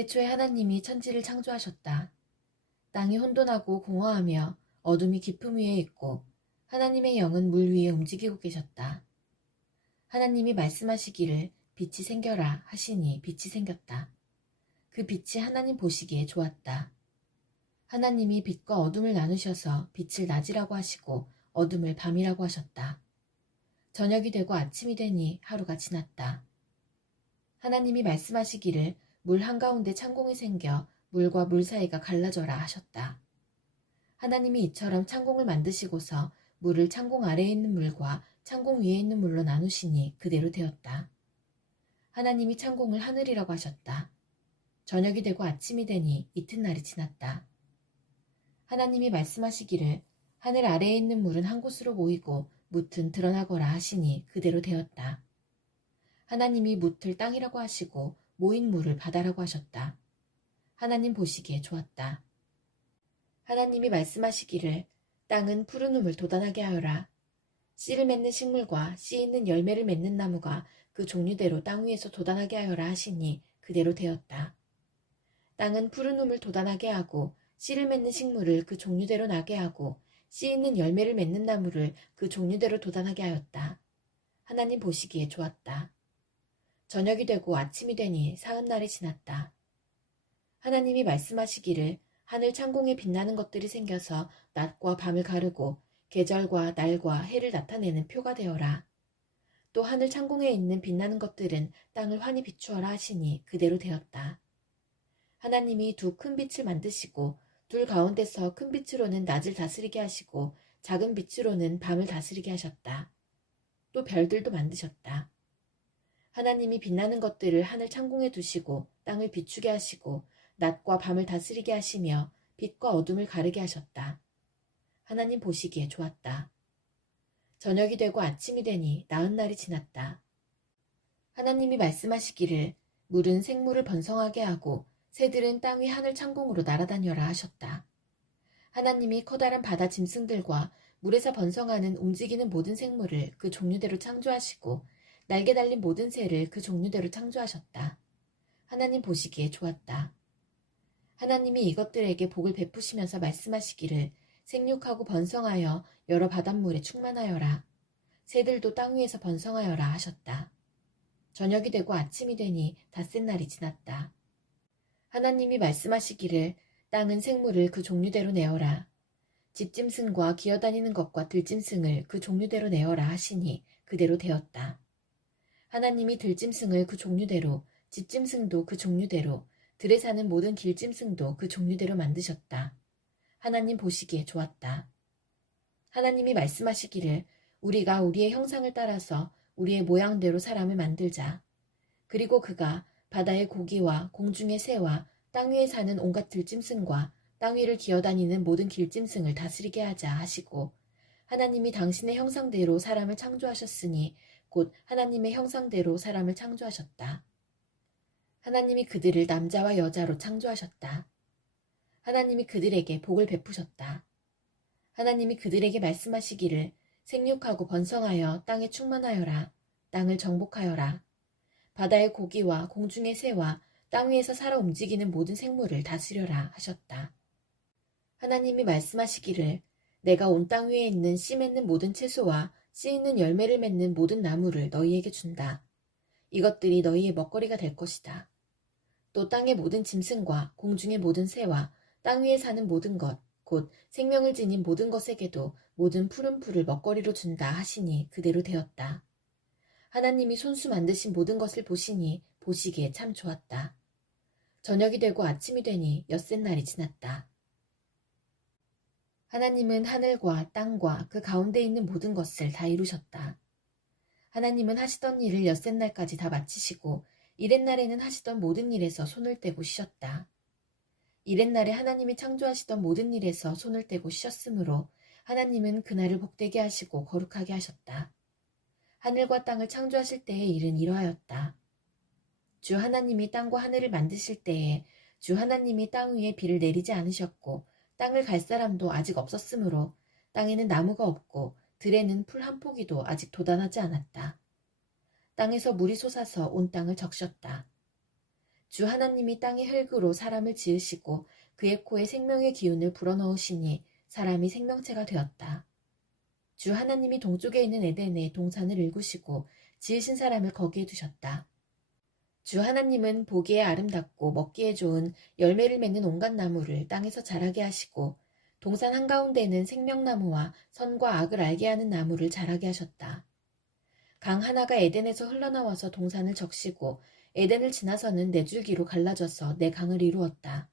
태초에 하나님이 천지를 창조하셨다. 땅이 혼돈하고 공허하며 어둠이 깊음 위에 있고 하나님의 영은 물 위에 움직이고 계셨다. 하나님이 말씀하시기를 빛이 생겨라 하시니 빛이 생겼다. 그 빛이 하나님 보시기에 좋았다. 하나님이 빛과 어둠을 나누셔서 빛을 낮이라고 하시고 어둠을 밤이라고 하셨다. 저녁이 되고 아침이 되니 하루가 지났다. 하나님이 말씀하시기를 물 한가운데 창공이 생겨 물과 물 사이가 갈라져라 하셨다. 하나님이 이처럼 창공을 만드시고서 물을 창공 아래에 있는 물과 창공 위에 있는 물로 나누시니 그대로 되었다. 하나님이 창공을 하늘이라고 하셨다. 저녁이 되고 아침이 되니 이튿날이 지났다. 하나님이 말씀하시기를 하늘 아래에 있는 물은 한 곳으로 모이고 뭇은 드러나거라 하시니 그대로 되었다. 하나님이 뭇을 땅이라고 하시고 모인 물을 바다라고 하셨다. 하나님 보시기에 좋았다. 하나님이 말씀하시기를 땅은 푸른 우물 돋아나게 하여라. 씨를 맺는 식물과 씨 있는 열매를 맺는 나무가 그 종류대로 땅 위에서 돋아나게 하여라 하시니 그대로 되었다. 땅은 푸른 우물 돋아나게 하고 씨를 맺는 식물을 그 종류대로 나게 하고 씨 있는 열매를 맺는 나무를 그 종류대로 돋아나게 하였다. 하나님 보시기에 좋았다. 저녁이 되고 아침이 되니 사흘날이 지났다. 하나님이 말씀하시기를 하늘 창공에 빛나는 것들이 생겨서 낮과 밤을 가르고 계절과 날과 해를 나타내는 표가 되어라. 또 하늘 창공에 있는 빛나는 것들은 땅을 환히 비추어라 하시니 그대로 되었다. 하나님이 두 큰 빛을 만드시고 둘 가운데서 큰 빛으로는 낮을 다스리게 하시고 작은 빛으로는 밤을 다스리게 하셨다. 또 별들도 만드셨다. 하나님이 빛나는 것들을 하늘 창공에 두시고 땅을 비추게 하시고 낮과 밤을 다스리게 하시며 빛과 어둠을 가르게 하셨다. 하나님 보시기에 좋았다. 저녁이 되고 아침이 되니 나흔 날이 지났다. 하나님이 말씀하시기를 물은 생물을 번성하게 하고 새들은 땅 위 하늘 창공으로 날아다녀라 하셨다. 하나님이 커다란 바다 짐승들과 물에서 번성하는 움직이는 모든 생물을 그 종류대로 창조하시고 날개 달린 모든 새를 그 종류대로 창조하셨다. 하나님 보시기에 좋았다. 하나님이 이것들에게 복을 베푸시면서 말씀하시기를 생육하고 번성하여 여러 바닷물에 충만하여라. 새들도 땅 위에서 번성하여라 하셨다. 저녁이 되고 아침이 되니 닷새 날이 지났다. 하나님이 말씀하시기를 땅은 생물을 그 종류대로 내어라. 집짐승과 기어다니는 것과 들짐승을 그 종류대로 내어라 하시니 그대로 되었다. 하나님이 들짐승을 그 종류대로, 집짐승도 그 종류대로, 들에 사는 모든 길짐승도 그 종류대로 만드셨다. 하나님 보시기에 좋았다. 하나님이 말씀하시기를 우리가 우리의 형상을 따라서 우리의 모양대로 사람을 만들자. 그리고 그가 바다의 고기와 공중의 새와 땅 위에 사는 온갖 들짐승과 땅 위를 기어다니는 모든 길짐승을 다스리게 하자 하시고 하나님이 당신의 형상대로 사람을 창조하셨으니 곧 하나님의 형상대로 사람을 창조하셨다. 하나님이 그들을 남자와 여자로 창조하셨다. 하나님이 그들에게 복을 베푸셨다. 하나님이 그들에게 말씀하시기를 생육하고 번성하여 땅에 충만하여라. 땅을 정복하여라. 바다의 고기와 공중의 새와 땅 위에서 살아 움직이는 모든 생물을 다스려라 하셨다. 하나님이 말씀하시기를 내가 온 땅 위에 있는 씨 맺는 모든 채소와 씨 있는 열매를 맺는 모든 나무를 너희에게 준다. 이것들이 너희의 먹거리가 될 것이다. 또 땅의 모든 짐승과 공중의 모든 새와 땅 위에 사는 모든 것, 곧 생명을 지닌 모든 것에게도 모든 푸른 풀을 먹거리로 준다 하시니 그대로 되었다. 하나님이 손수 만드신 모든 것을 보시니 보시기에 참 좋았다. 저녁이 되고 아침이 되니 엿새 날이 지났다. 하나님은 하늘과 땅과 그 가운데 있는 모든 것을 다 이루셨다. 하나님은 하시던 일을 엿새 날까지 다 마치시고 이렛날에는 하시던 모든 일에서 손을 떼고 쉬셨다. 이렛날에 하나님이 창조하시던 모든 일에서 손을 떼고 쉬셨으므로 하나님은 그날을 복되게 하시고 거룩하게 하셨다. 하늘과 땅을 창조하실 때의 일은 이러하였다. 주 하나님이 땅과 하늘을 만드실 때에 주 하나님이 땅 위에 비를 내리지 않으셨고 땅을 갈 사람도 아직 없었으므로 땅에는 나무가 없고 들에는 풀 한 포기도 아직 돋아나지 않았다. 땅에서 물이 솟아서 온 땅을 적셨다. 주 하나님이 땅의 흙으로 사람을 지으시고 그의 코에 생명의 기운을 불어넣으시니 사람이 생명체가 되었다. 주 하나님이 동쪽에 있는 에덴에 동산을 일구시고 지으신 사람을 거기에 두셨다. 주 하나님은 보기에 아름답고 먹기에 좋은 열매를 맺는 온갖 나무를 땅에서 자라게 하시고 동산 한가운데는 생명나무와 선과 악을 알게 하는 나무를 자라게 하셨다. 강 하나가 에덴에서 흘러나와서 동산을 적시고 에덴을 지나서는 네 줄기로 갈라져서 네 강을 이루었다.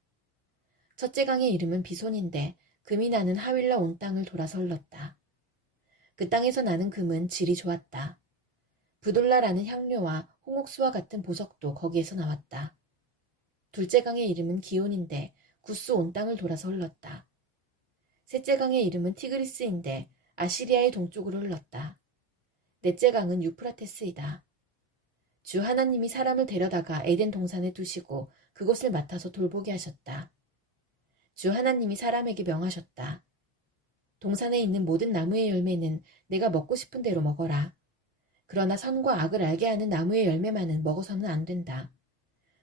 첫째 강의 이름은 비손인데 금이 나는 하윌라 온 땅을 돌아서 흘렀다. 그 땅에서 나는 금은 질이 좋았다. 부돌라라는 향료와 홍옥수와 같은 보석도 거기에서 나왔다. 둘째 강의 이름은 기온인데 구스 온 땅을 돌아서 흘렀다. 셋째 강의 이름은 티그리스인데 아시리아의 동쪽으로 흘렀다. 넷째 강은 유프라테스이다. 주 하나님이 사람을 데려다가 에덴 동산에 두시고 그곳을 맡아서 돌보게 하셨다. 주 하나님이 사람에게 명하셨다. 동산에 있는 모든 나무의 열매는 내가 먹고 싶은 대로 먹어라. 그러나 선과 악을 알게 하는 나무의 열매만은 먹어서는 안 된다.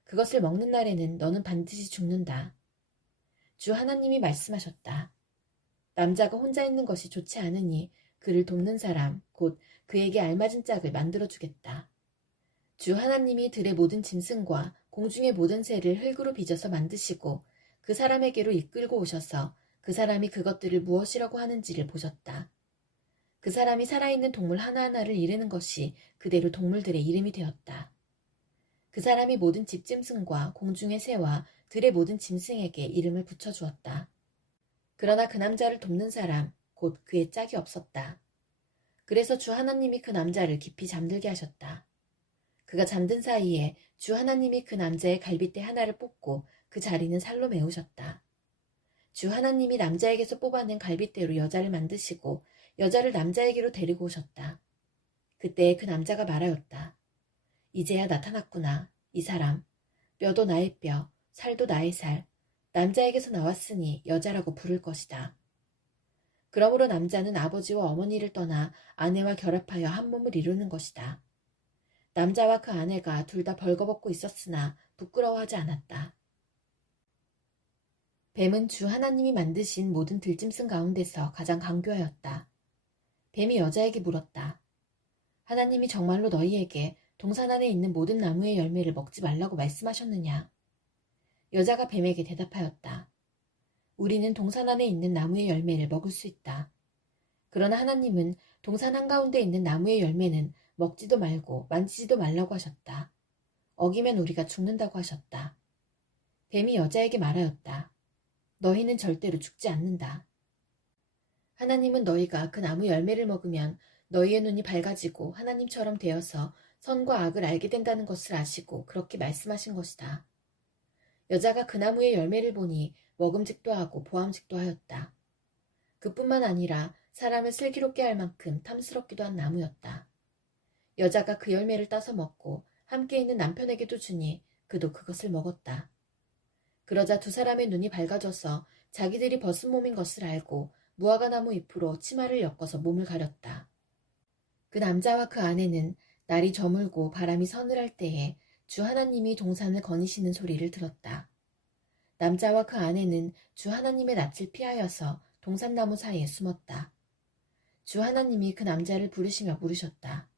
그것을 먹는 날에는 너는 반드시 죽는다. 주 하나님이 말씀하셨다. 남자가 혼자 있는 것이 좋지 않으니 그를 돕는 사람, 곧 그에게 알맞은 짝을 만들어주겠다. 주 하나님이 들의 모든 짐승과 공중의 모든 새를 흙으로 빚어서 만드시고 그 사람에게로 이끌고 오셔서 그 사람이 그것들을 무엇이라고 하는지를 보셨다. 그 사람이 살아있는 동물 하나하나를 이르는 것이 그대로 동물들의 이름이 되었다. 그 사람이 모든 집짐승과 공중의 새와 들의 모든 짐승에게 이름을 붙여주었다. 그러나 그 남자를 돕는 사람, 곧 그의 짝이 없었다. 그래서 주 하나님이 그 남자를 깊이 잠들게 하셨다. 그가 잠든 사이에 주 하나님이 그 남자의 갈빗대 하나를 뽑고 그 자리는 살로 메우셨다. 주 하나님이 남자에게서 뽑아낸 갈빗대로 여자를 만드시고 여자를 남자에게로 데리고 오셨다. 그때 그 남자가 말하였다. 이제야 나타났구나. 이 사람. 뼈도 나의 뼈, 살도 나의 살. 남자에게서 나왔으니 여자라고 부를 것이다. 그러므로 남자는 아버지와 어머니를 떠나 아내와 결합하여 한 몸을 이루는 것이다. 남자와 그 아내가 둘 다 벌거벗고 있었으나 부끄러워하지 않았다. 뱀은 주 하나님이 만드신 모든 들짐승 가운데서 가장 강교하였다. 뱀이 여자에게 물었다. 하나님이 정말로 너희에게 동산 안에 있는 모든 나무의 열매를 먹지 말라고 말씀하셨느냐? 여자가 뱀에게 대답하였다. 우리는 동산 안에 있는 나무의 열매를 먹을 수 있다. 그러나 하나님은 동산 한가운데 있는 나무의 열매는 먹지도 말고 만지지도 말라고 하셨다. 어기면 우리가 죽는다고 하셨다. 뱀이 여자에게 말하였다. 너희는 절대로 죽지 않는다. 하나님은 너희가 그 나무 열매를 먹으면 너희의 눈이 밝아지고 하나님처럼 되어서 선과 악을 알게 된다는 것을 아시고 그렇게 말씀하신 것이다. 여자가 그 나무의 열매를 보니 먹음직도 하고 보암직도 하였다. 그뿐만 아니라 사람을 슬기롭게 할 만큼 탐스럽기도 한 나무였다. 여자가 그 열매를 따서 먹고 함께 있는 남편에게도 주니 그도 그것을 먹었다. 그러자 두 사람의 눈이 밝아져서 자기들이 벗은 몸인 것을 알고 무화과나무 잎으로 치마를 엮어서 몸을 가렸다. 그 남자와 그 아내는 날이 저물고 바람이 서늘할 때에 주 하나님이 동산을 거니시는 소리를 들었다. 남자와 그 아내는 주 하나님의 낯을 피하여서 동산나무 사이에 숨었다. 주 하나님이 그 남자를 부르시며 물으셨다.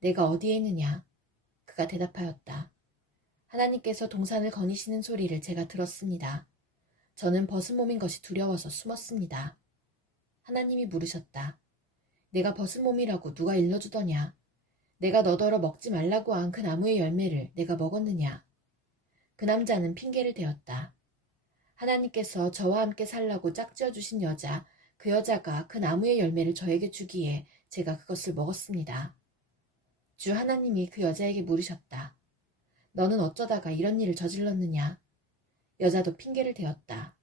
내가 어디에 있느냐? 그가 대답하였다. 하나님께서 동산을 거니시는 소리를 제가 들었습니다. 저는 벗은 몸인 것이 두려워서 숨었습니다. 하나님이 물으셨다. 내가 벗은 몸이라고 누가 일러주더냐? 내가 너더러 먹지 말라고 한 그 나무의 열매를 내가 먹었느냐? 그 남자는 핑계를 대었다. 하나님께서 저와 함께 살라고 짝지어 주신 여자, 그 여자가 그 나무의 열매를 저에게 주기에 제가 그것을 먹었습니다. 주 하나님이 그 여자에게 물으셨다. 너는 어쩌다가 이런 일을 저질렀느냐? 여자도 핑계를 대었다.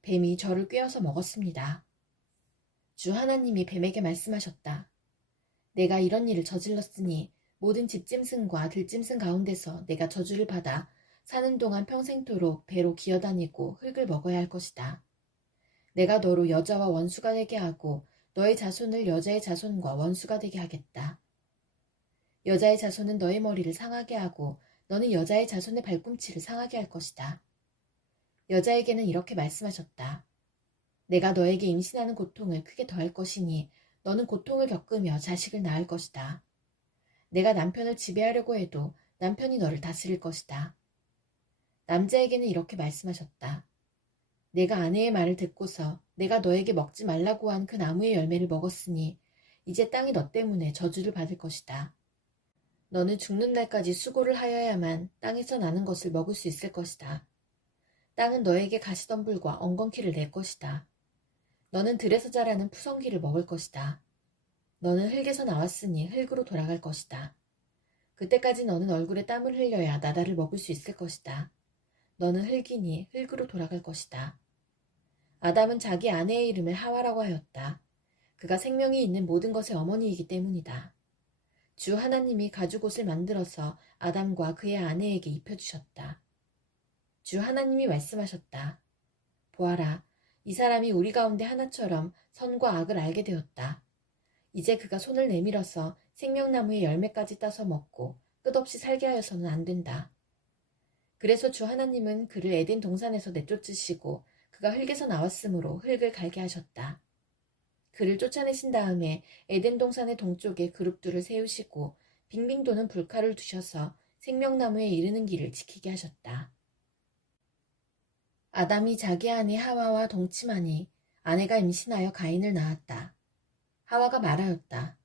뱀이 저를 꿰어서 먹었습니다. 주 하나님이 뱀에게 말씀하셨다. 내가 이런 일을 저질렀으니 모든 집짐승과 들짐승 가운데서 내가 저주를 받아 사는 동안 평생토록 배로 기어다니고 흙을 먹어야 할 것이다. 내가 너로 여자와 원수가 되게 하고 너의 자손을 여자의 자손과 원수가 되게 하겠다. 여자의 자손은 너의 머리를 상하게 하고 너는 여자의 자손의 발꿈치를 상하게 할 것이다. 여자에게는 이렇게 말씀하셨다. 내가 너에게 임신하는 고통을 크게 더할 것이니 너는 고통을 겪으며 자식을 낳을 것이다. 내가 남편을 지배하려고 해도 남편이 너를 다스릴 것이다. 남자에게는 이렇게 말씀하셨다. 내가 아내의 말을 듣고서 내가 너에게 먹지 말라고 한 그 나무의 열매를 먹었으니 이제 땅이 너 때문에 저주를 받을 것이다. 너는 죽는 날까지 수고를 하여야만 땅에서 나는 것을 먹을 수 있을 것이다. 땅은 너에게 가시덤불과 엉겅퀴를 낼 것이다. 너는 들에서 자라는 푸성귀를 먹을 것이다. 너는 흙에서 나왔으니 흙으로 돌아갈 것이다. 그때까지 너는 얼굴에 땀을 흘려야 나다를 먹을 수 있을 것이다. 너는 흙이니 흙으로 돌아갈 것이다. 아담은 자기 아내의 이름을 하와라고 하였다. 그가 생명이 있는 모든 것의 어머니이기 때문이다. 주 하나님이 가죽옷을 만들어서 아담과 그의 아내에게 입혀주셨다. 주 하나님이 말씀하셨다. 보아라, 이 사람이 우리 가운데 하나처럼 선과 악을 알게 되었다. 이제 그가 손을 내밀어서 생명나무의 열매까지 따서 먹고 끝없이 살게 하여서는 안 된다. 그래서 주 하나님은 그를 에덴 동산에서 내쫓으시고 그가 흙에서 나왔으므로 흙을 갈게 하셨다. 그를 쫓아내신 다음에 에덴 동산의 동쪽에 그룹들을 세우시고 빙빙 도는 불칼을 두셔서 생명나무에 이르는 길을 지키게 하셨다. 아담이 자기 아내 하와와 동침하니 아내가 임신하여 가인을 낳았다. 하와가 말하였다.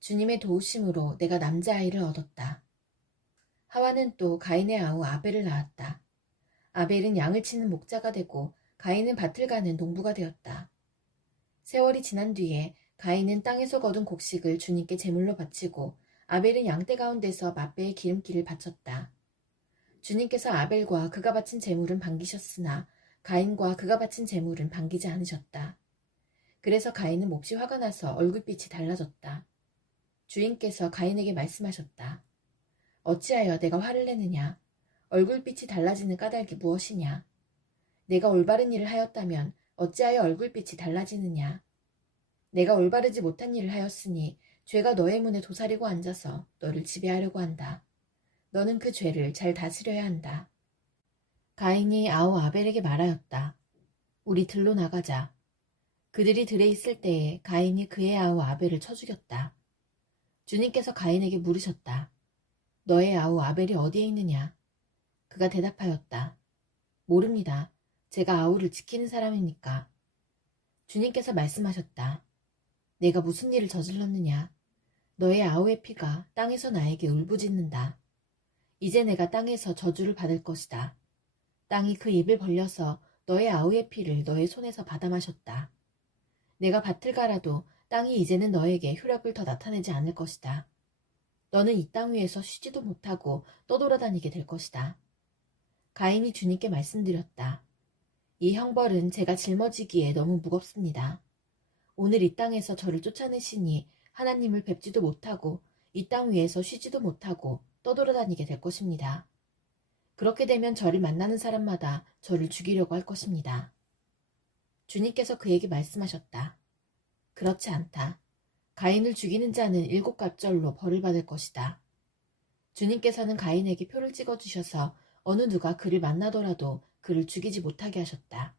주님의 도우심으로 내가 남자아이를 얻었다. 하와는 또 가인의 아우 아벨을 낳았다. 아벨은 양을 치는 목자가 되고 가인은 밭을 가는 농부가 되었다. 세월이 지난 뒤에 가인은 땅에서 거둔 곡식을 주님께 제물로 바치고 아벨은 양떼 가운데서 맛배의 기름기를 바쳤다. 주님께서 아벨과 그가 바친 제물은 반기셨으나 가인과 그가 바친 제물은 반기지 않으셨다. 그래서 가인은 몹시 화가 나서 얼굴빛이 달라졌다. 주인께서 가인에게 말씀하셨다. 어찌하여 내가 화를 내느냐? 얼굴빛이 달라지는 까닭이 무엇이냐? 내가 올바른 일을 하였다면 어찌하여 얼굴빛이 달라지느냐? 내가 올바르지 못한 일을 하였으니 죄가 너의 문에 도사리고 앉아서 너를 지배하려고 한다. 너는 그 죄를 잘 다스려야 한다. 가인이 아우 아벨에게 말하였다. 우리 들로 나가자. 그들이 들에 있을 때에 가인이 그의 아우 아벨을 쳐 죽였다. 주님께서 가인에게 물으셨다. 너의 아우 아벨이 어디에 있느냐? 그가 대답하였다. 모릅니다. 제가 아우를 지키는 사람이니까. 주님께서 말씀하셨다. 내가 무슨 일을 저질렀느냐? 너의 아우의 피가 땅에서 나에게 울부짖는다. 이제 내가 땅에서 저주를 받을 것이다. 땅이 그 입을 벌려서 너의 아우의 피를 너의 손에서 받아 마셨다. 내가 밭을 갈아도 땅이 이제는 너에게 효력을 더 나타내지 않을 것이다. 너는 이 땅 위에서 쉬지도 못하고 떠돌아다니게 될 것이다. 가인이 주님께 말씀드렸다. 이 형벌은 제가 짊어지기에 너무 무겁습니다. 오늘 이 땅에서 저를 쫓아내시니 하나님을 뵙지도 못하고 이 땅 위에서 쉬지도 못하고 떠돌아다니게 될 것입니다. 그렇게 되면 저를 만나는 사람마다 저를 죽이려고 할 것입니다. 주님께서 그에게 말씀하셨다. 그렇지 않다. 가인을 죽이는 자는 7갑절로 벌을 받을 것이다. 주님께서는 가인에게 표를 찍어주셔서 어느 누가 그를 만나더라도 그를 죽이지 못하게 하셨다.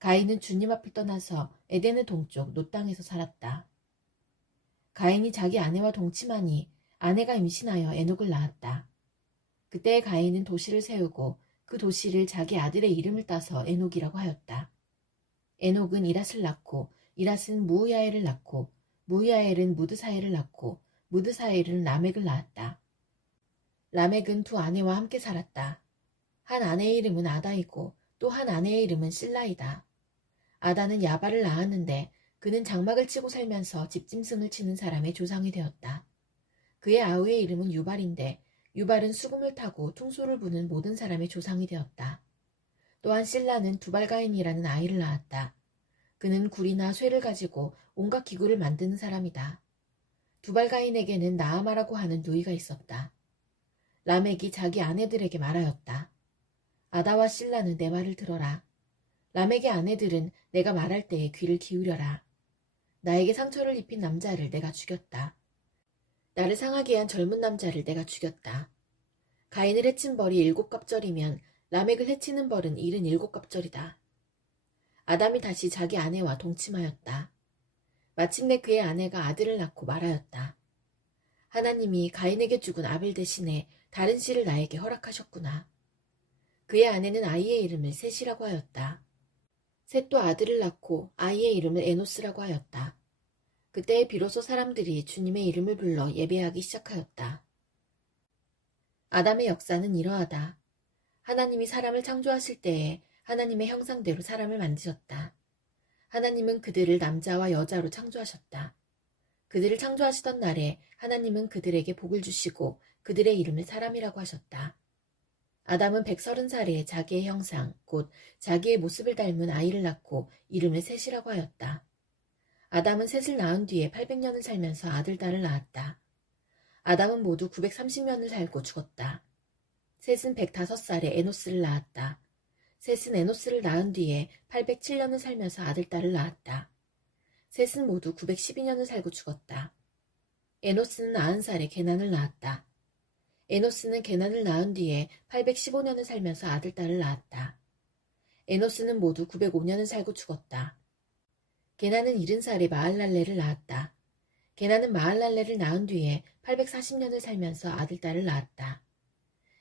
가인은 주님 앞을 떠나서 에덴의 동쪽 노 땅에서 살았다. 가인이 자기 아내와 동침하니 아내가 임신하여 에녹을 낳았다. 그때 가인은 도시를 세우고 그 도시를 자기 아들의 이름을 따서 에녹이라고 하였다. 에녹은 이랏을 낳고 이랏은 무우야엘을 낳고 무우야엘은 무드사엘을 낳고 무드사엘은 라멕을 낳았다. 라멕은 두 아내와 함께 살았다. 한 아내의 이름은 아다이고 또 한 아내의 이름은 실라이다. 아다는 야발을 낳았는데 그는 장막을 치고 살면서 집짐승을 치는 사람의 조상이 되었다. 그의 아우의 이름은 유발인데 유발은 수금을 타고 퉁소를 부는 모든 사람의 조상이 되었다. 또한 실라는 두발가인이라는 아이를 낳았다. 그는 굴이나 쇠를 가지고 온갖 기구를 만드는 사람이다. 두발가인에게는 나아마라고 하는 누이가 있었다. 라멕이 자기 아내들에게 말하였다. 아다와 실라는 내 말을 들어라. 라멕의 아내들은 내가 말할 때에 귀를 기울여라. 나에게 상처를 입힌 남자를 내가 죽였다. 나를 상하게 한 젊은 남자를 내가 죽였다. 가인을 해친 벌이 7갑절이면 라멕을 해치는 벌은 77갑절이다. 아담이 다시 자기 아내와 동침하였다. 마침내 그의 아내가 아들을 낳고 말하였다. 하나님이 가인에게 죽은 아벨 대신에 다른 씨를 나에게 허락하셨구나. 그의 아내는 아이의 이름을 셋이라고 하였다. 셋도 아들을 낳고 아이의 이름을 에노스라고 하였다. 그때에 비로소 사람들이 주님의 이름을 불러 예배하기 시작하였다. 아담의 역사는 이러하다. 하나님이 사람을 창조하실 때에 하나님의 형상대로 사람을 만드셨다. 하나님은 그들을 남자와 여자로 창조하셨다. 그들을 창조하시던 날에 하나님은 그들에게 복을 주시고 그들의 이름을 사람이라고 하셨다. 아담은 130살에 자기의 형상, 곧 자기의 모습을 닮은 아이를 낳고 이름을 셋이라고 하였다. 아담은 셋을 낳은 뒤에 800년을 살면서 아들, 딸을 낳았다. 아담은 모두 930년을 살고 죽었다. 셋은 105살에 에노스를 낳았다. 셋은 에노스를 낳은 뒤에 807년을 살면서 아들, 딸을 낳았다. 셋은 모두 912년을 살고 죽었다. 에노스는 90살에 게난을 낳았다. 에노스는 게난을 낳은 뒤에 815년을 살면서 아들, 딸을 낳았다. 에노스는 모두 905년을 살고 죽었다. 게난은 70살에 마할랄레를 낳았다. 게난은 마할랄레를 낳은 뒤에 840년을 살면서 아들, 딸을 낳았다.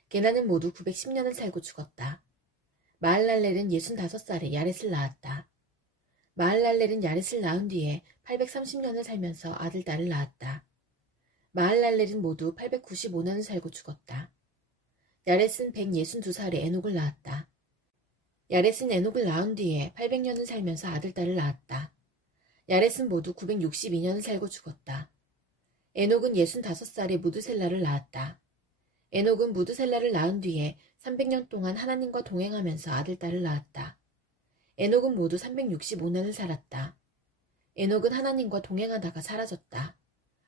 게난은 모두 910년을 살고 죽었다. 마할랄렐은 65살에 야렛을 낳았다. 마할랄렐은 야렛을 낳은 뒤에 830년을 살면서 아들, 딸을 낳았다. 마할랄렐은 모두 895년을 살고 죽었다. 야렛은 162살에 에녹을 낳았다. 야렛은 에녹을 낳은 뒤에 800년을 살면서 아들, 딸을 낳았다. 야렛은 모두 962년을 살고 죽었다. 에녹은 65살에 무드셀라를 낳았다. 에녹은 무드셀라를 낳은 뒤에 300년 동안 하나님과 동행하면서 아들, 딸을 낳았다. 에녹은 모두 365년을 살았다. 에녹은 하나님과 동행하다가 사라졌다.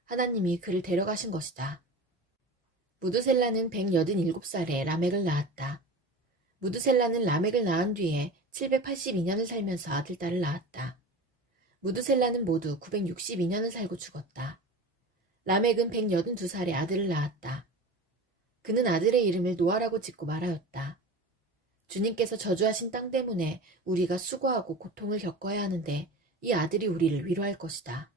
하나님이 그를 데려가신 것이다. 무드셀라는 187살에 라멕을 낳았다. 무드셀라는 라멕을 낳은 뒤에 782년을 살면서 아들, 딸을 낳았다. 무드셀라는 모두 962년을 살고 죽었다. 라멕은 182살에 아들을 낳았다. 그는 아들의 이름을 노아라고 짓고 말하였다. 주님께서 저주하신 땅 때문에 우리가 수고하고 고통을 겪어야 하는데 이 아들이 우리를 위로할 것이다.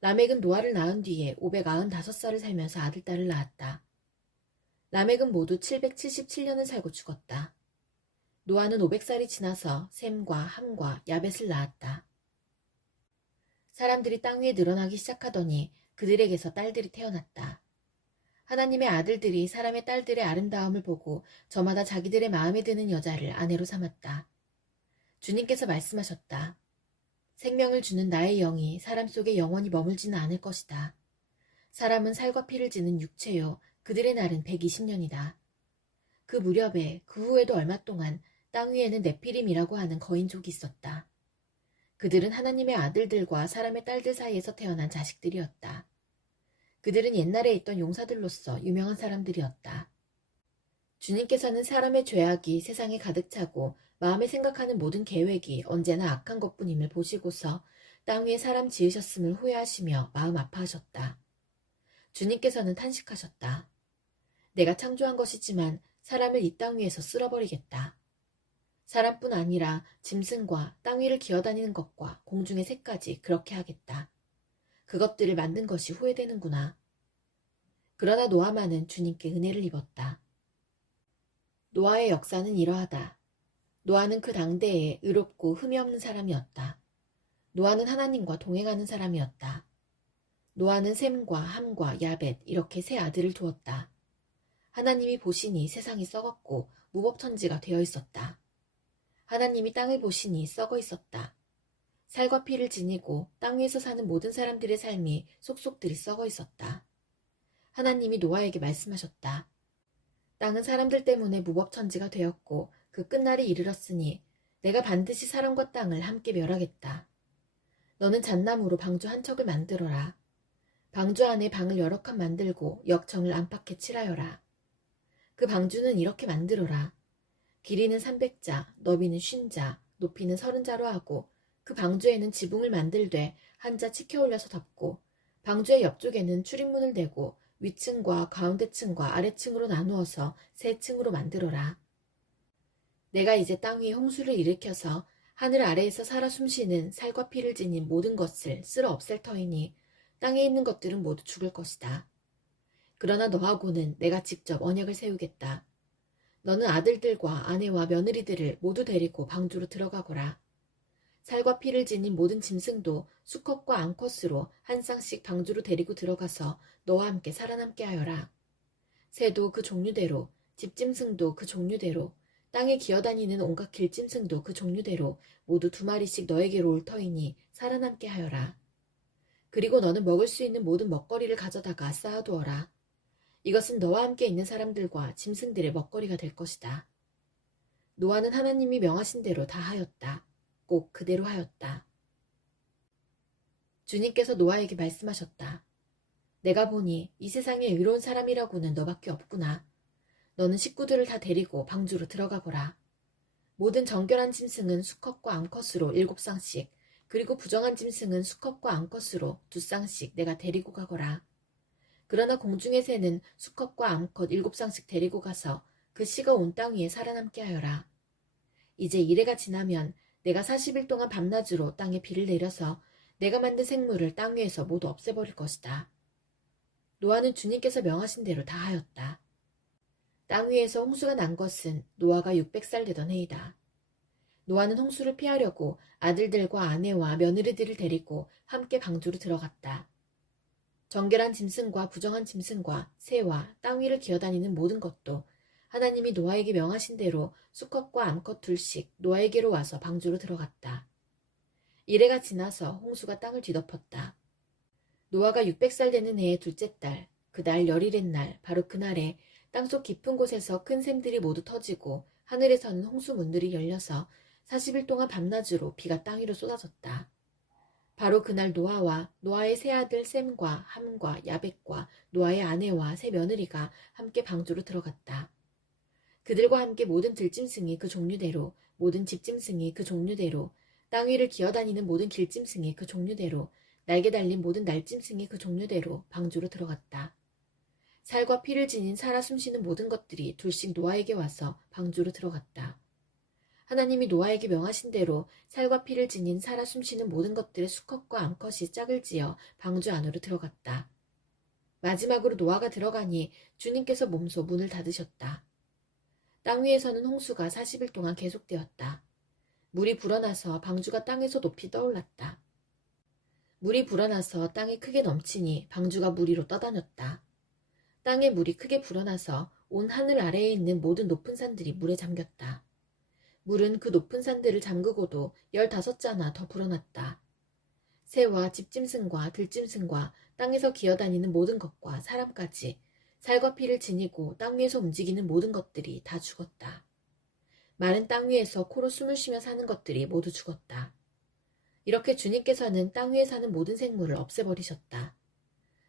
라멕은 노아를 낳은 뒤에 595살을 살면서 아들, 딸을 낳았다. 라멕은 모두 777년을 살고 죽었다. 노아는 500살이 지나서 셈과 함과 야벳을 낳았다. 사람들이 땅 위에 늘어나기 시작하더니 그들에게서 딸들이 태어났다. 하나님의 아들들이 사람의 딸들의 아름다움을 보고 저마다 자기들의 마음에 드는 여자를 아내로 삼았다. 주님께서 말씀하셨다. 생명을 주는 나의 영이 사람 속에 영원히 머물지는 않을 것이다. 사람은 살과 피를 지는 육체요. 그들의 날은 120년이다. 그 무렵에 그 후에도 얼마 동안 땅 위에는 네피림이라고 하는 거인족이 있었다. 그들은 하나님의 아들들과 사람의 딸들 사이에서 태어난 자식들이었다. 그들은 옛날에 있던 용사들로서 유명한 사람들이었다. 주님께서는 사람의 죄악이 세상에 가득 차고 마음에 생각하는 모든 계획이 언제나 악한 것뿐임을 보시고서 땅 위에 사람 지으셨음을 후회하시며 마음 아파하셨다. 주님께서는 탄식하셨다. 내가 창조한 것이지만 사람을 이 땅 위에서 쓸어버리겠다. 사람뿐 아니라 짐승과 땅 위를 기어다니는 것과 공중의 새까지 그렇게 하겠다. 그것들을 만든 것이 후회되는구나. 그러나 노아만은 주님께 은혜를 입었다. 노아의 역사는 이러하다. 노아는 그 당대에 의롭고 흠이 없는 사람이었다. 노아는 하나님과 동행하는 사람이었다. 노아는 셈과 함과 야벳 이렇게 세 아들을 두었다. 하나님이 보시니 세상이 썩었고 무법천지가 되어 있었다. 하나님이 땅을 보시니 썩어 있었다. 살과 피를 지니고 땅 위에서 사는 모든 사람들의 삶이 속속들이 썩어 있었다. 하나님이 노아에게 말씀하셨다. 땅은 사람들 때문에 무법천지가 되었고 그 끝날이 이르렀으니 내가 반드시 사람과 땅을 함께 멸하겠다. 너는 잣나무로 방주 한 척을 만들어라. 방주 안에 방을 여러 칸 만들고 역청을 안팎에 칠하여라. 그 방주는 이렇게 만들어라. 길이는 300자, 너비는 50자, 높이는 30자로 하고 그 방주에는 지붕을 만들되 한 자 치켜 올려서 덮고 방주의 옆쪽에는 출입문을 대고 위층과 가운데층과 아래층으로 나누어서 세 층으로 만들어라. 내가 이제 땅 위에 홍수를 일으켜서 하늘 아래에서 살아 숨쉬는 살과 피를 지닌 모든 것을 쓸어 없앨 터이니 땅에 있는 것들은 모두 죽을 것이다. 그러나 너하고는 내가 직접 언약을 세우겠다. 너는 아들들과 아내와 며느리들을 모두 데리고 방주로 들어가거라. 살과 피를 지닌 모든 짐승도 수컷과 암컷으로 한 쌍씩 방주로 데리고 들어가서 너와 함께 살아남게 하여라. 새도 그 종류대로, 집짐승도 그 종류대로, 땅에 기어다니는 온갖 길짐승도 그 종류대로 모두 2마리씩 너에게로 올 터이니 살아남게 하여라. 그리고 너는 먹을 수 있는 모든 먹거리를 가져다가 쌓아두어라. 이것은 너와 함께 있는 사람들과 짐승들의 먹거리가 될 것이다. 노아는 하나님이 명하신 대로 다 하였다. 꼭 그대로 하였다. 주님께서 노아에게 말씀하셨다. 내가 보니 이 세상에 의로운 사람이라고는 너밖에 없구나. 너는 식구들을 다 데리고 방주로 들어가거라. 모든 정결한 짐승은 수컷과 암컷으로 7쌍씩, 그리고 부정한 짐승은 수컷과 암컷으로 2쌍씩 내가 데리고 가거라. 그러나 공중의 새는 수컷과 암컷 7쌍씩 데리고 가서 그 씨가 온 땅 위에 살아남게 하여라. 이제 이래가 지나면 내가 40일 동안 밤낮으로 땅에 비를 내려서 내가 만든 생물을 땅 위에서 모두 없애버릴 것이다. 노아는 주님께서 명하신 대로 다 하였다. 땅 위에서 홍수가 난 것은 노아가 600살 되던 해이다. 노아는 홍수를 피하려고 아들들과 아내와 며느리들을 데리고 함께 방주로 들어갔다. 정결한 짐승과 부정한 짐승과 새와 땅 위를 기어다니는 모든 것도 하나님이 노아에게 명하신 대로 수컷과 암컷 2씩 노아에게로 와서 방주로 들어갔다. 이래가 지나서 홍수가 땅을 뒤덮었다. 노아가 600살 되는 해의 둘째 달, 그달 열일의 날, 바로 그날에 땅속 깊은 곳에서 큰 샘들이 모두 터지고 하늘에서는 홍수문들이 열려서 40일 동안 밤낮으로 비가 땅 위로 쏟아졌다. 바로 그날 노아와 노아의 세 아들 셈과 함과 야벳과 노아의 아내와 세 며느리가 함께 방주로 들어갔다. 그들과 함께 모든 들짐승이 그 종류대로, 모든 집짐승이 그 종류대로, 땅 위를 기어다니는 모든 길짐승이 그 종류대로, 날개 달린 모든 날짐승이 그 종류대로 방주로 들어갔다. 살과 피를 지닌 살아 숨쉬는 모든 것들이 둘씩 노아에게 와서 방주로 들어갔다. 하나님이 노아에게 명하신 대로 살과 피를 지닌 살아 숨쉬는 모든 것들의 수컷과 암컷이 짝을 지어 방주 안으로 들어갔다. 마지막으로 노아가 들어가니 주님께서 몸소 문을 닫으셨다. 땅 위에서는 홍수가 40일 동안 계속되었다. 물이 불어나서 방주가 땅에서 높이 떠올랐다. 물이 불어나서 땅이 크게 넘치니 방주가 물 위로 떠다녔다. 땅에 물이 크게 불어나서 온 하늘 아래에 있는 모든 높은 산들이 물에 잠겼다. 물은 그 높은 산들을 잠그고도 15자나 더 불어났다. 새와 집짐승과 들짐승과 땅에서 기어다니는 모든 것과 사람까지 살과 피를 지니고 땅 위에서 움직이는 모든 것들이 다 죽었다. 마른 땅 위에서 코로 숨을 쉬며 사는 것들이 모두 죽었다. 이렇게 주님께서는 땅 위에 사는 모든 생물을 없애버리셨다.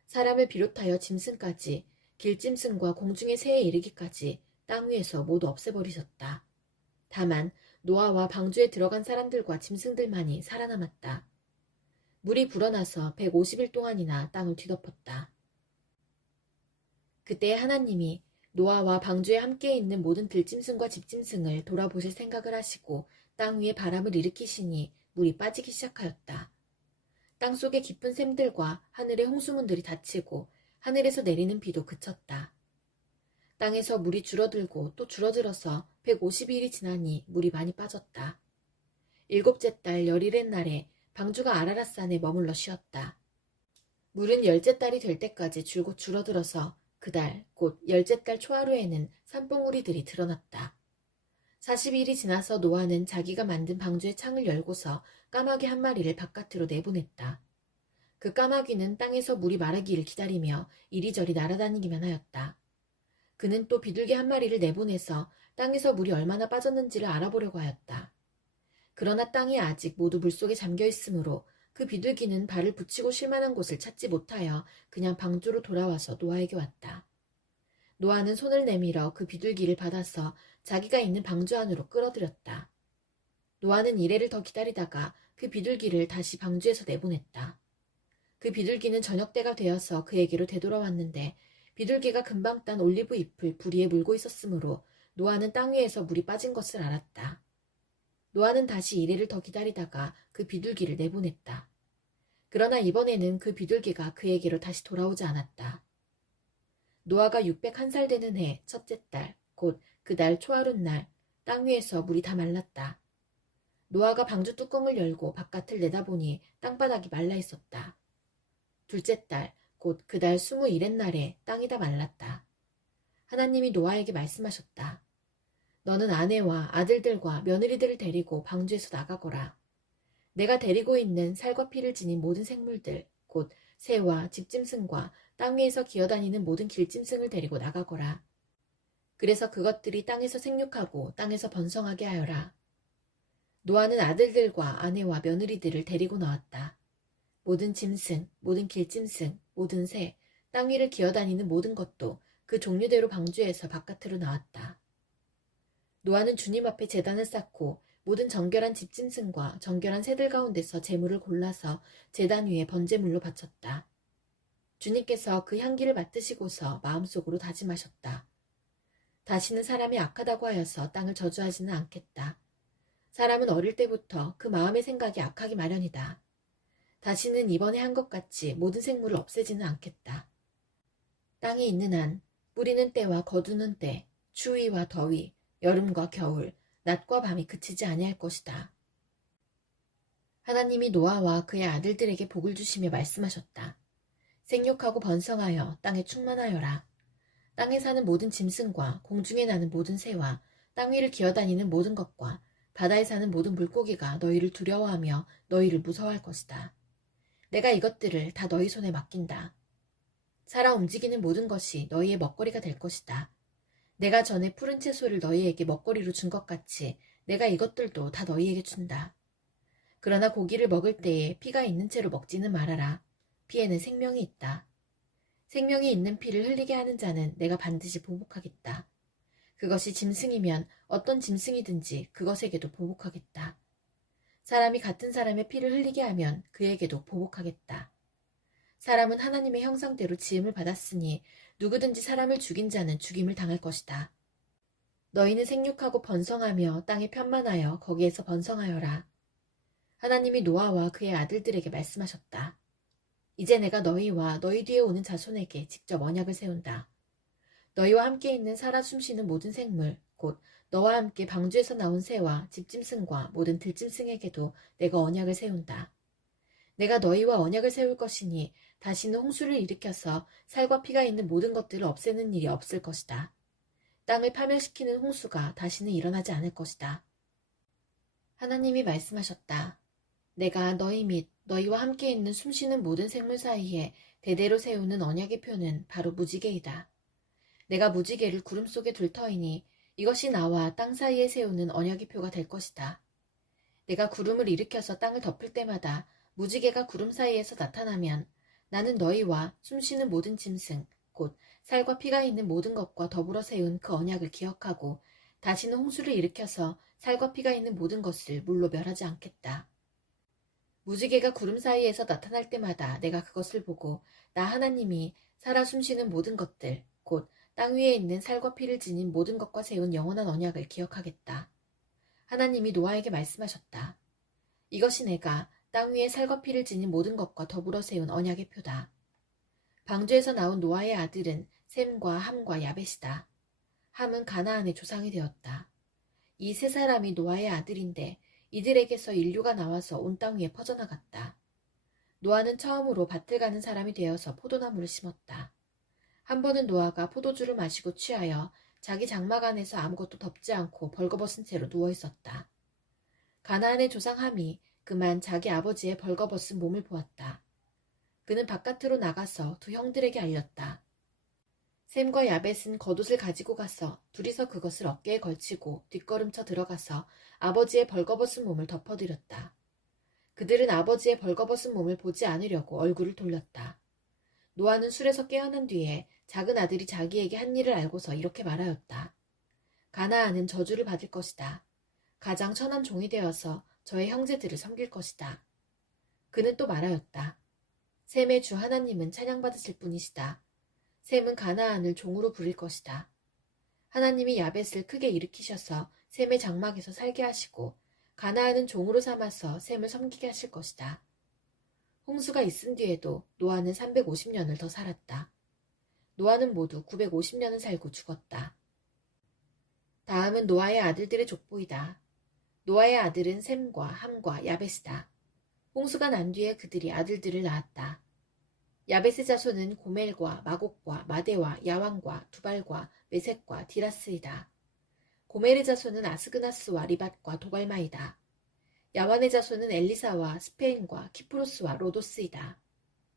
사람을 비롯하여 짐승까지, 길짐승과 공중의 새에 이르기까지 땅 위에서 모두 없애버리셨다. 다만 노아와 방주에 들어간 사람들과 짐승들만이 살아남았다. 물이 불어나서 150일 동안이나 땅을 뒤덮었다. 그때 하나님이 노아와 방주에 함께 있는 모든 들짐승과 집짐승을 돌아보실 생각을 하시고 땅 위에 바람을 일으키시니 물이 빠지기 시작하였다. 땅속의 깊은 샘들과 하늘의 홍수문들이 닫히고 하늘에서 내리는 비도 그쳤다. 땅에서 물이 줄어들고 또 줄어들어서 150일이 지나니 물이 많이 빠졌다. 7째 달 열일의 날에 방주가 아라랏산에 머물러 쉬었다. 물은 10째 달이 될 때까지 줄곧 줄어들어서 그달 곧 10째 달 초하루에는 산봉우리들이 드러났다. 40일이 지나서 노아는 자기가 만든 방주의 창을 열고서 까마귀 한 마리를 바깥으로 내보냈다. 그 까마귀는 땅에서 물이 마르기를 기다리며 이리저리 날아다니기만 하였다. 그는 또 비둘기 한 마리를 내보내서 땅에서 물이 얼마나 빠졌는지를 알아보려고 하였다. 그러나 땅이 아직 모두 물속에 잠겨 있으므로 그 비둘기는 발을 붙이고 쉴 만한 곳을 찾지 못하여 그냥 방주로 돌아와서 노아에게 왔다. 노아는 손을 내밀어 그 비둘기를 받아서 자기가 있는 방주 안으로 끌어들였다. 노아는 이래를 더 기다리다가 그 비둘기를 다시 방주에서 내보냈다. 그 비둘기는 저녁 때가 되어서 그에게로 되돌아왔는데 비둘기가 금방 딴 올리브 잎을 부리에 물고 있었으므로 노아는 땅 위에서 물이 빠진 것을 알았다. 노아는 다시 이래를 더 기다리다가 그 비둘기를 내보냈다. 그러나 이번에는 그 비둘기가 그에게로 다시 돌아오지 않았다. 노아가 601살 되는 해 첫째 달, 곧 그달 초하룻날 땅 위에서 물이 다 말랐다. 노아가 방주 뚜껑을 열고 바깥을 내다보니 땅바닥이 말라 있었다. 둘째 달, 곧 그달 21넷날에 땅이 다 말랐다. 하나님이 노아에게 말씀하셨다. 너는 아내와 아들들과 며느리들을 데리고 방주에서 나가거라. 내가 데리고 있는 살과 피를 지닌 모든 생물들, 곧 새와 집짐승과 땅 위에서 기어다니는 모든 길짐승을 데리고 나가거라. 그래서 그것들이 땅에서 생육하고 땅에서 번성하게 하여라. 노아는 아들들과 아내와 며느리들을 데리고 나왔다. 모든 짐승, 모든 길짐승, 모든 새, 땅 위를 기어다니는 모든 것도 그 종류대로 방주에서 바깥으로 나왔다. 노아는 주님 앞에 제단을 쌓고 모든 정결한 집짐승과 정결한 새들 가운데서 제물을 골라서 제단 위에 번제물로 바쳤다. 주님께서 그 향기를 맡으시고서 마음속으로 다짐하셨다. 다시는 사람이 악하다고 하여서 땅을 저주하지는 않겠다. 사람은 어릴 때부터 그 마음의 생각이 악하기 마련이다. 다시는 이번에 한 것 같이 모든 생물을 없애지는 않겠다. 땅이 있는 한 뿌리는 때와 거두는 때, 추위와 더위, 여름과 겨울, 낮과 밤이 그치지 아니할 것이다. 하나님이 노아와 그의 아들들에게 복을 주시며 말씀하셨다. 생육하고 번성하여 땅에 충만하여라. 땅에 사는 모든 짐승과 공중에 나는 모든 새와 땅 위를 기어다니는 모든 것과 바다에 사는 모든 물고기가 너희를 두려워하며 너희를 무서워할 것이다. 내가 이것들을 다 너희 손에 맡긴다. 살아 움직이는 모든 것이 너희의 먹거리가 될 것이다. 내가 전에 푸른 채소를 너희에게 먹거리로 준 것 같이 내가 이것들도 다 너희에게 준다. 그러나 고기를 먹을 때에 피가 있는 채로 먹지는 말아라. 피에는 생명이 있다. 생명이 있는 피를 흘리게 하는 자는 내가 반드시 보복하겠다. 그것이 짐승이면 어떤 짐승이든지 그것에게도 보복하겠다. 사람이 같은 사람의 피를 흘리게 하면 그에게도 보복하겠다. 사람은 하나님의 형상대로 지음을 받았으니 누구든지 사람을 죽인 자는 죽임을 당할 것이다. 너희는 생육하고 번성하며 땅에 편만하여 거기에서 번성하여라. 하나님이 노아와 그의 아들들에게 말씀하셨다. 이제 내가 너희와 너희 뒤에 오는 자손에게 직접 언약을 세운다. 너희와 함께 있는 살아 숨쉬는 모든 생물, 곧 너와 함께 방주에서 나온 새와 집짐승과 모든 들짐승에게도 내가 언약을 세운다. 내가 너희와 언약을 세울 것이니 다시는 홍수를 일으켜서 살과 피가 있는 모든 것들을 없애는 일이 없을 것이다. 땅을 파멸시키는 홍수가 다시는 일어나지 않을 것이다. 하나님이 말씀하셨다. 내가 너희 및 너희와 함께 있는 숨쉬는 모든 생물 사이에 대대로 세우는 언약의 표는 바로 무지개이다. 내가 무지개를 구름 속에 둘 터이니 이것이 나와 땅 사이에 세우는 언약의 표가 될 것이다. 내가 구름을 일으켜서 땅을 덮을 때마다 무지개가 구름 사이에서 나타나면 나는 너희와 숨쉬는 모든 짐승, 곧 살과 피가 있는 모든 것과 더불어 세운 그 언약을 기억하고 다시는 홍수를 일으켜서 살과 피가 있는 모든 것을 물로 멸하지 않겠다. 무지개가 구름 사이에서 나타날 때마다 내가 그것을 보고 나 하나님이 살아 숨쉬는 모든 것들, 곧 땅 위에 있는 살과 피를 지닌 모든 것과 세운 영원한 언약을 기억하겠다. 하나님이 노아에게 말씀하셨다. 이것이 내가 땅 위에 살과 피를 지닌 모든 것과 더불어 세운 언약의 표다. 방주에서 나온 노아의 아들은 셈과 함과 야벳이다. 함은 가나안의 조상이 되었다. 이 세 사람이 노아의 아들인데 이들에게서 인류가 나와서 온 땅 위에 퍼져나갔다. 노아는 처음으로 밭을 가는 사람이 되어서 포도나무를 심었다. 한 번은 노아가 포도주를 마시고 취하여 자기 장막 안에서 아무것도 덮지 않고 벌거벗은 채로 누워 있었다. 가나안의 조상 함이 그만 자기 아버지의 벌거벗은 몸을 보았다. 그는 바깥으로 나가서 두 형들에게 알렸다. 셈과 야벳은 겉옷을 가지고 가서 둘이서 그것을 어깨에 걸치고 뒷걸음쳐 들어가서 아버지의 벌거벗은 몸을 덮어드렸다. 그들은 아버지의 벌거벗은 몸을 보지 않으려고 얼굴을 돌렸다. 노아는 술에서 깨어난 뒤에 작은 아들이 자기에게 한 일을 알고서 이렇게 말하였다. 가나안은 저주를 받을 것이다. 가장 천한 종이 되어서 저의 형제들을 섬길 것이다. 그는 또 말하였다. 셈의 주 하나님은 찬양받으실 분이시다. 셈은 가나안을 종으로 부릴 것이다. 하나님이 야벳을 크게 일으키셔서 셈의 장막에서 살게 하시고 가나안은 종으로 삼아서 셈을 섬기게 하실 것이다. 홍수가 있은 뒤에도 노아는 350년을 더 살았다. 노아는 모두 950년을 살고 죽었다. 다음은 노아의 아들들의 족보이다. 노아의 아들은 셈과 함과 야벳이다. 홍수가 난 뒤에 그들이 아들들을 낳았다. 야벳의 자손은 고멜과 마곡과 마대와 야왕과 두발과 메색과 디라스이다. 고멜의 자손은 아스그나스와 리밧과 도갈마이다. 야완의 자손은 엘리사와 스페인과 키프로스와 로도스이다.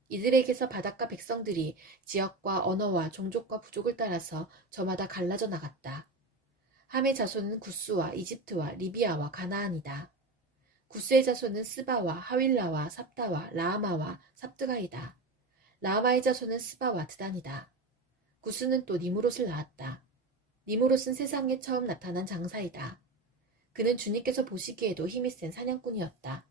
이들에게서 바닷가 백성들이 지역과 언어와 종족과 부족을 따라서 저마다 갈라져 나갔다. 함의 자손은 구스와 이집트와 리비아와 가나안이다. 구스의 자손은 스바와 하윌라와 삽다와 라아마와 삽드가이다. 라아마의 자손은 스바와 드단이다. 구스는 또 니무롯을 낳았다. 니무롯은 세상에 처음 나타난 장사이다. 그는 주님께서 보시기에도 힘이 센 사냥꾼이었다.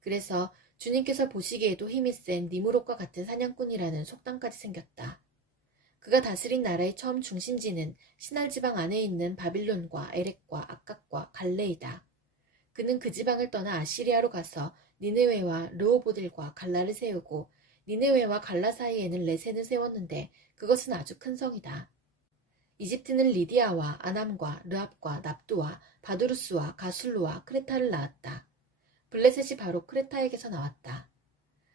그래서 주님께서 보시기에도 힘이 센 니무롯과 같은 사냥꾼이라는 속담까지 생겼다. 그가 다스린 나라의 처음 중심지는 시날 지방 안에 있는 바빌론과 에렉과 악각과 갈레이다. 그는 그 지방을 떠나 아시리아로 가서 니느웨와 르호보들과 갈라를 세우고 니느웨와 갈라 사이에는 레센을 세웠는데 그것은 아주 큰 성이다. 이집트는 리디아와 아남과 르압과 납두와 바두루스와 가술루와 크레타를 낳았다. 블레셋이 바로 크레타에게서 나왔다.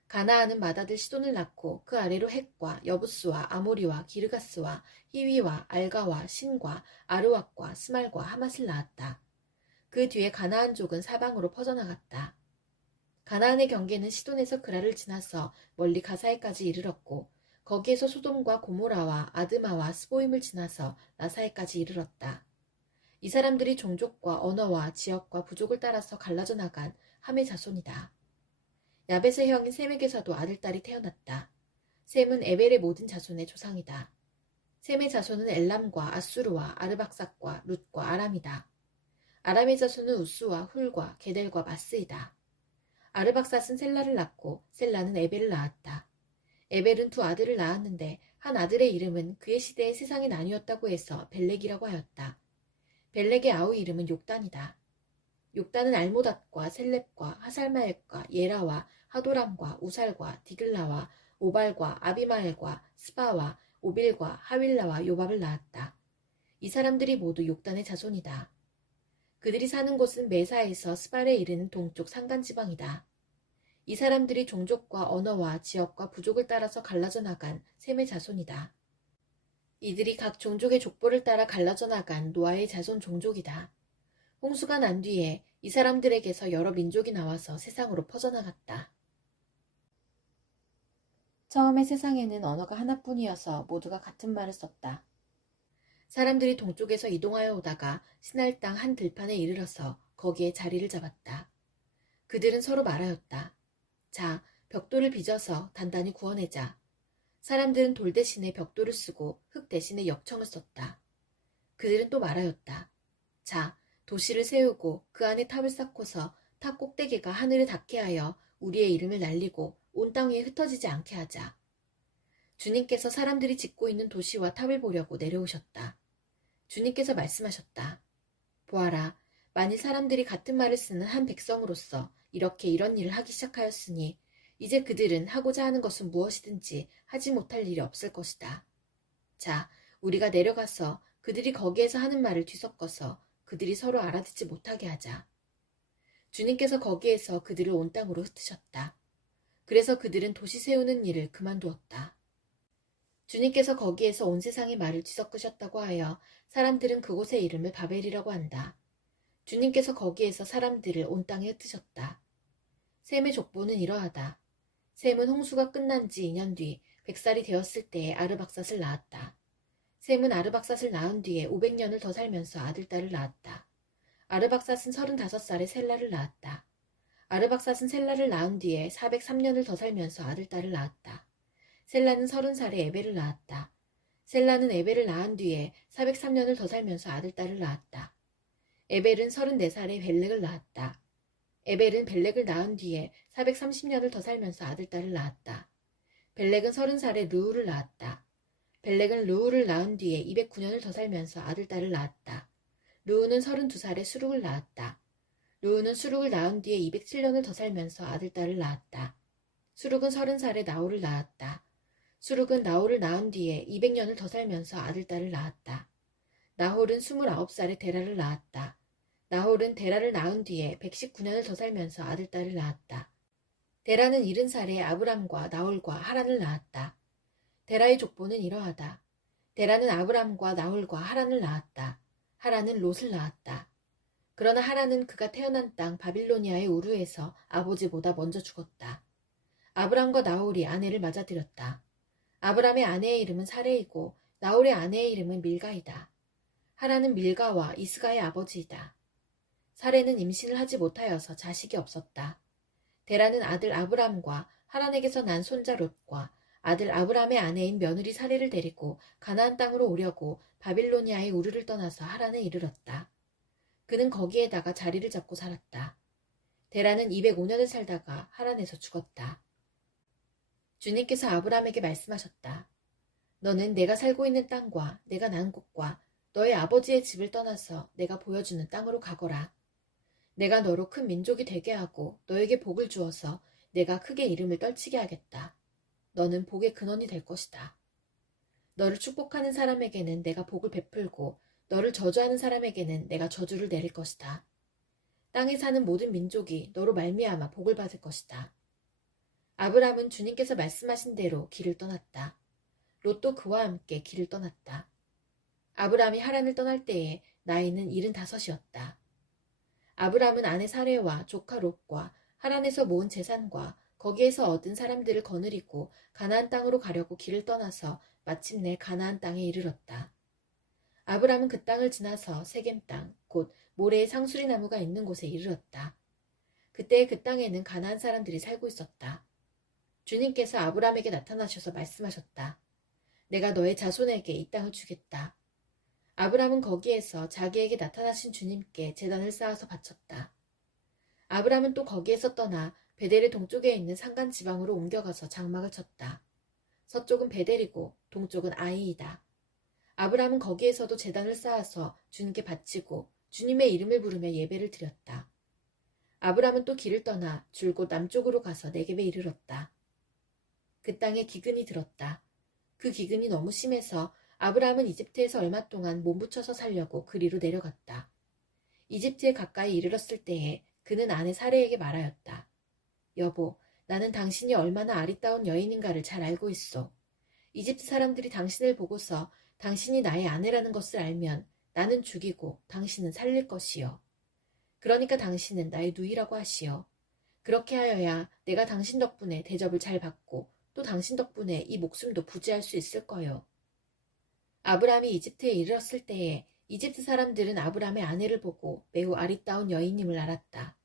가나안은 맏아들 시돈을 낳고 그 아래로 헷과 여부스와 아모리와 기르가스와 히위와 알가와 신과 아르왁과 스말과 하맛을 낳았다. 그 뒤에 가나안족은 사방으로 퍼져나갔다. 가나안의 경계는 시돈에서 그라를 지나서 멀리 가사에까지 이르렀고 거기에서 소돔과 고모라와 아드마와 스보임을 지나서 라사에까지 이르렀다. 이 사람들이 종족과 언어와 지역과 부족을 따라서 갈라져 나간 함의 자손이다. 야벳의 형인 셈에게서도 아들딸이 태어났다. 셈은 에벨의 모든 자손의 조상이다. 셈의 자손은 엘람과 아수르와 아르박삭과 룻과 아람이다. 아람의 자손은 우스와 훌과 게델과 마스이다. 아르박삭은 셀라를 낳고 셀라는 에벨을 낳았다. 에벨은 두 아들을 낳았는데 한 아들의 이름은 그의 시대에 세상이 나뉘었다고 해서 벨렉이라고 하였다. 벨렉의 아우 이름은 욕단이다. 욕단은 알모닷과 셀렙과 하살마엘과 예라와 하도람과 우살과 디글라와 오발과 아비마엘과 스바와 오빌과 하윌라와 요밥을 낳았다. 이 사람들이 모두 욕단의 자손이다. 그들이 사는 곳은 메사에서 스발에 이르는 동쪽 산간지방이다. 이 사람들이 종족과 언어와 지역과 부족을 따라서 갈라져 나간 셈의 자손이다. 이들이 각 종족의 족보를 따라 갈라져 나간 노아의 자손 종족이다. 홍수가 난 뒤에 이 사람들에게서 여러 민족이 나와서 세상으로 퍼져나갔다. 처음에 세상에는 언어가 하나뿐이어서 모두가 같은 말을 썼다. 사람들이 동쪽에서 이동하여 오다가 시날 땅 한 들판에 이르러서 거기에 자리를 잡았다. 그들은 서로 말하였다. 자, 벽돌을 빚어서 단단히 구워내자. 사람들은 돌 대신에 벽돌을 쓰고 흙 대신에 역청을 썼다. 그들은 또 말하였다. 자, 도시를 세우고 그 안에 탑을 쌓고서 탑 꼭대기가 하늘에 닿게 하여 우리의 이름을 날리고 온 땅 위에 흩어지지 않게 하자. 주님께서 사람들이 짓고 있는 도시와 탑을 보려고 내려오셨다. 주님께서 말씀하셨다. 보아라, 만일 사람들이 같은 말을 쓰는 한 백성으로서 이렇게 이런 일을 하기 시작하였으니 이제 그들은 하고자 하는 것은 무엇이든지 하지 못할 일이 없을 것이다. 자, 우리가 내려가서 그들이 거기에서 하는 말을 뒤섞어서 그들이 서로 알아듣지 못하게 하자. 주님께서 거기에서 그들을 온 땅으로 흩으셨다. 그래서 그들은 도시 세우는 일을 그만두었다. 주님께서 거기에서 온 세상의 말을 뒤섞으셨다고 하여 사람들은 그곳의 이름을 바벨이라고 한다. 주님께서 거기에서 사람들을 온 땅에 흩으셨다. 셈의 족보는 이러하다. 셈은 홍수가 끝난 지 2년 뒤 100살이 되었을 때에 아르박삿을 낳았다. 셈은 아르박삿을 낳은 뒤에 500년을 더 살면서 아들딸을 낳았다. 아르박삿은 35살에 셀라를 낳았다. 아르박삿은 셀라를 낳은 뒤에 403년을 더 살면서 아들딸을 낳았다. 셀라는 30살에 에벨을 낳았다. 셀라는 에벨을 낳은 뒤에 403년을 더 살면서 아들딸을 낳았다. 에벨은 34살에 벨렉을 낳았다. 에벨은 벨렉을 낳은 뒤에 430년을 더 살면서 아들딸을 낳았다. 벨렉은 30살에 르우를 낳았다. 벨렉은 르우를 낳은 뒤에 209년을 더 살면서 아들, 딸을 낳았다. 르우는 32살에 수룩을 낳았다. 르우는 수룩을 낳은 뒤에 207년을 더 살면서 아들, 딸을 낳았다. 수룩은 30살에 나홀을 낳았다. 수룩은 나홀을 낳은 뒤에 200년을 더 살면서 아들, 딸을 낳았다. 나홀은 29살에 데라를 낳았다. 나홀은 데라를 낳은 뒤에 119년을 더 살면서 아들, 딸을 낳았다. 데라는 70살에 아브람과 나홀과 하란을 낳았다. 데라의 족보는 이러하다. 데라는 아브람과 나홀과 하란을 낳았다. 하란은 롯을 낳았다. 그러나 하란은 그가 태어난 땅 바빌로니아의 우르에서 아버지보다 먼저 죽었다. 아브람과 나홀이 아내를 맞아들였다. 아브람의 아내의 이름은 사레이고 나홀의 아내의 이름은 밀가이다. 하란은 밀가와 이스가의 아버지이다. 사레는 임신을 하지 못하여서 자식이 없었다. 데라는 아들 아브람과 하란에게서 난 손자 롯과 아들 아브람의 아내인 며느리 사레를 데리고 가나안 땅으로 오려고 바빌로니아의 우르를 떠나서 하란에 이르렀다. 그는 거기에다가 자리를 잡고 살았다. 데라는 205년을 살다가 하란에서 죽었다. 주님께서 아브람에게 말씀하셨다. 너는 내가 살고 있는 땅과 내가 난 곳과 너의 아버지의 집을 떠나서 내가 보여주는 땅으로 가거라. 내가 너로 큰 민족이 되게 하고 너에게 복을 주어서 내가 크게 이름을 떨치게 하겠다. 너는 복의 근원이 될 것이다. 너를 축복하는 사람에게는 내가 복을 베풀고 너를 저주하는 사람에게는 내가 저주를 내릴 것이다. 땅에 사는 모든 민족이 너로 말미암아 복을 받을 것이다. 아브람은 주님께서 말씀하신 대로 길을 떠났다. 롯도 그와 함께 길을 떠났다. 아브람이 하란을 떠날 때에 나이는 75이었다. 아브람은 아내 사레와 조카 롯과 하란에서 모은 재산과 거기에서 얻은 사람들을 거느리고 가나안 땅으로 가려고 길을 떠나서 마침내 가나안 땅에 이르렀다. 아브람은 그 땅을 지나서 세겜 땅, 곧 모래의 상수리 나무가 있는 곳에 이르렀다. 그때 그 땅에는 가나안 사람들이 살고 있었다. 주님께서 아브람에게 나타나셔서 말씀하셨다. 내가 너의 자손에게 이 땅을 주겠다. 아브람은 거기에서 자기에게 나타나신 주님께 제단을 쌓아서 바쳤다. 아브람은 또 거기에서 떠나 베델의 동쪽에 있는 산간 지방으로 옮겨가서 장막을 쳤다. 서쪽은 베델이고 동쪽은 아이이다. 아브람은 거기에서도 제단을 쌓아서 주님께 바치고 주님의 이름을 부르며 예배를 드렸다. 아브람은 또 길을 떠나 줄곧 남쪽으로 가서 네겝에 이르렀다. 그 땅에 기근이 들었다. 그 기근이 너무 심해서 아브람은 이집트에서 얼마 동안 몸부쳐서 살려고 그리로 내려갔다. 이집트에 가까이 이르렀을 때에 그는 아내 사레에게 말하였다. 여보, 나는 당신이 얼마나 아리따운 여인인가를 잘 알고 있어. 이집트 사람들이 당신을 보고서 당신이 나의 아내라는 것을 알면 나는 죽이고 당신은 살릴 것이요. 그러니까 당신은 나의 누이라고 하시오. 그렇게 하여야 내가 당신 덕분에 대접을 잘 받고 또 당신 덕분에 이 목숨도 부지할 수 있을 거요. 아브람이 이집트에 이르렀을 때에 이집트 사람들은 아브람의 아내를 보고 매우 아리따운 여인임을 알았다.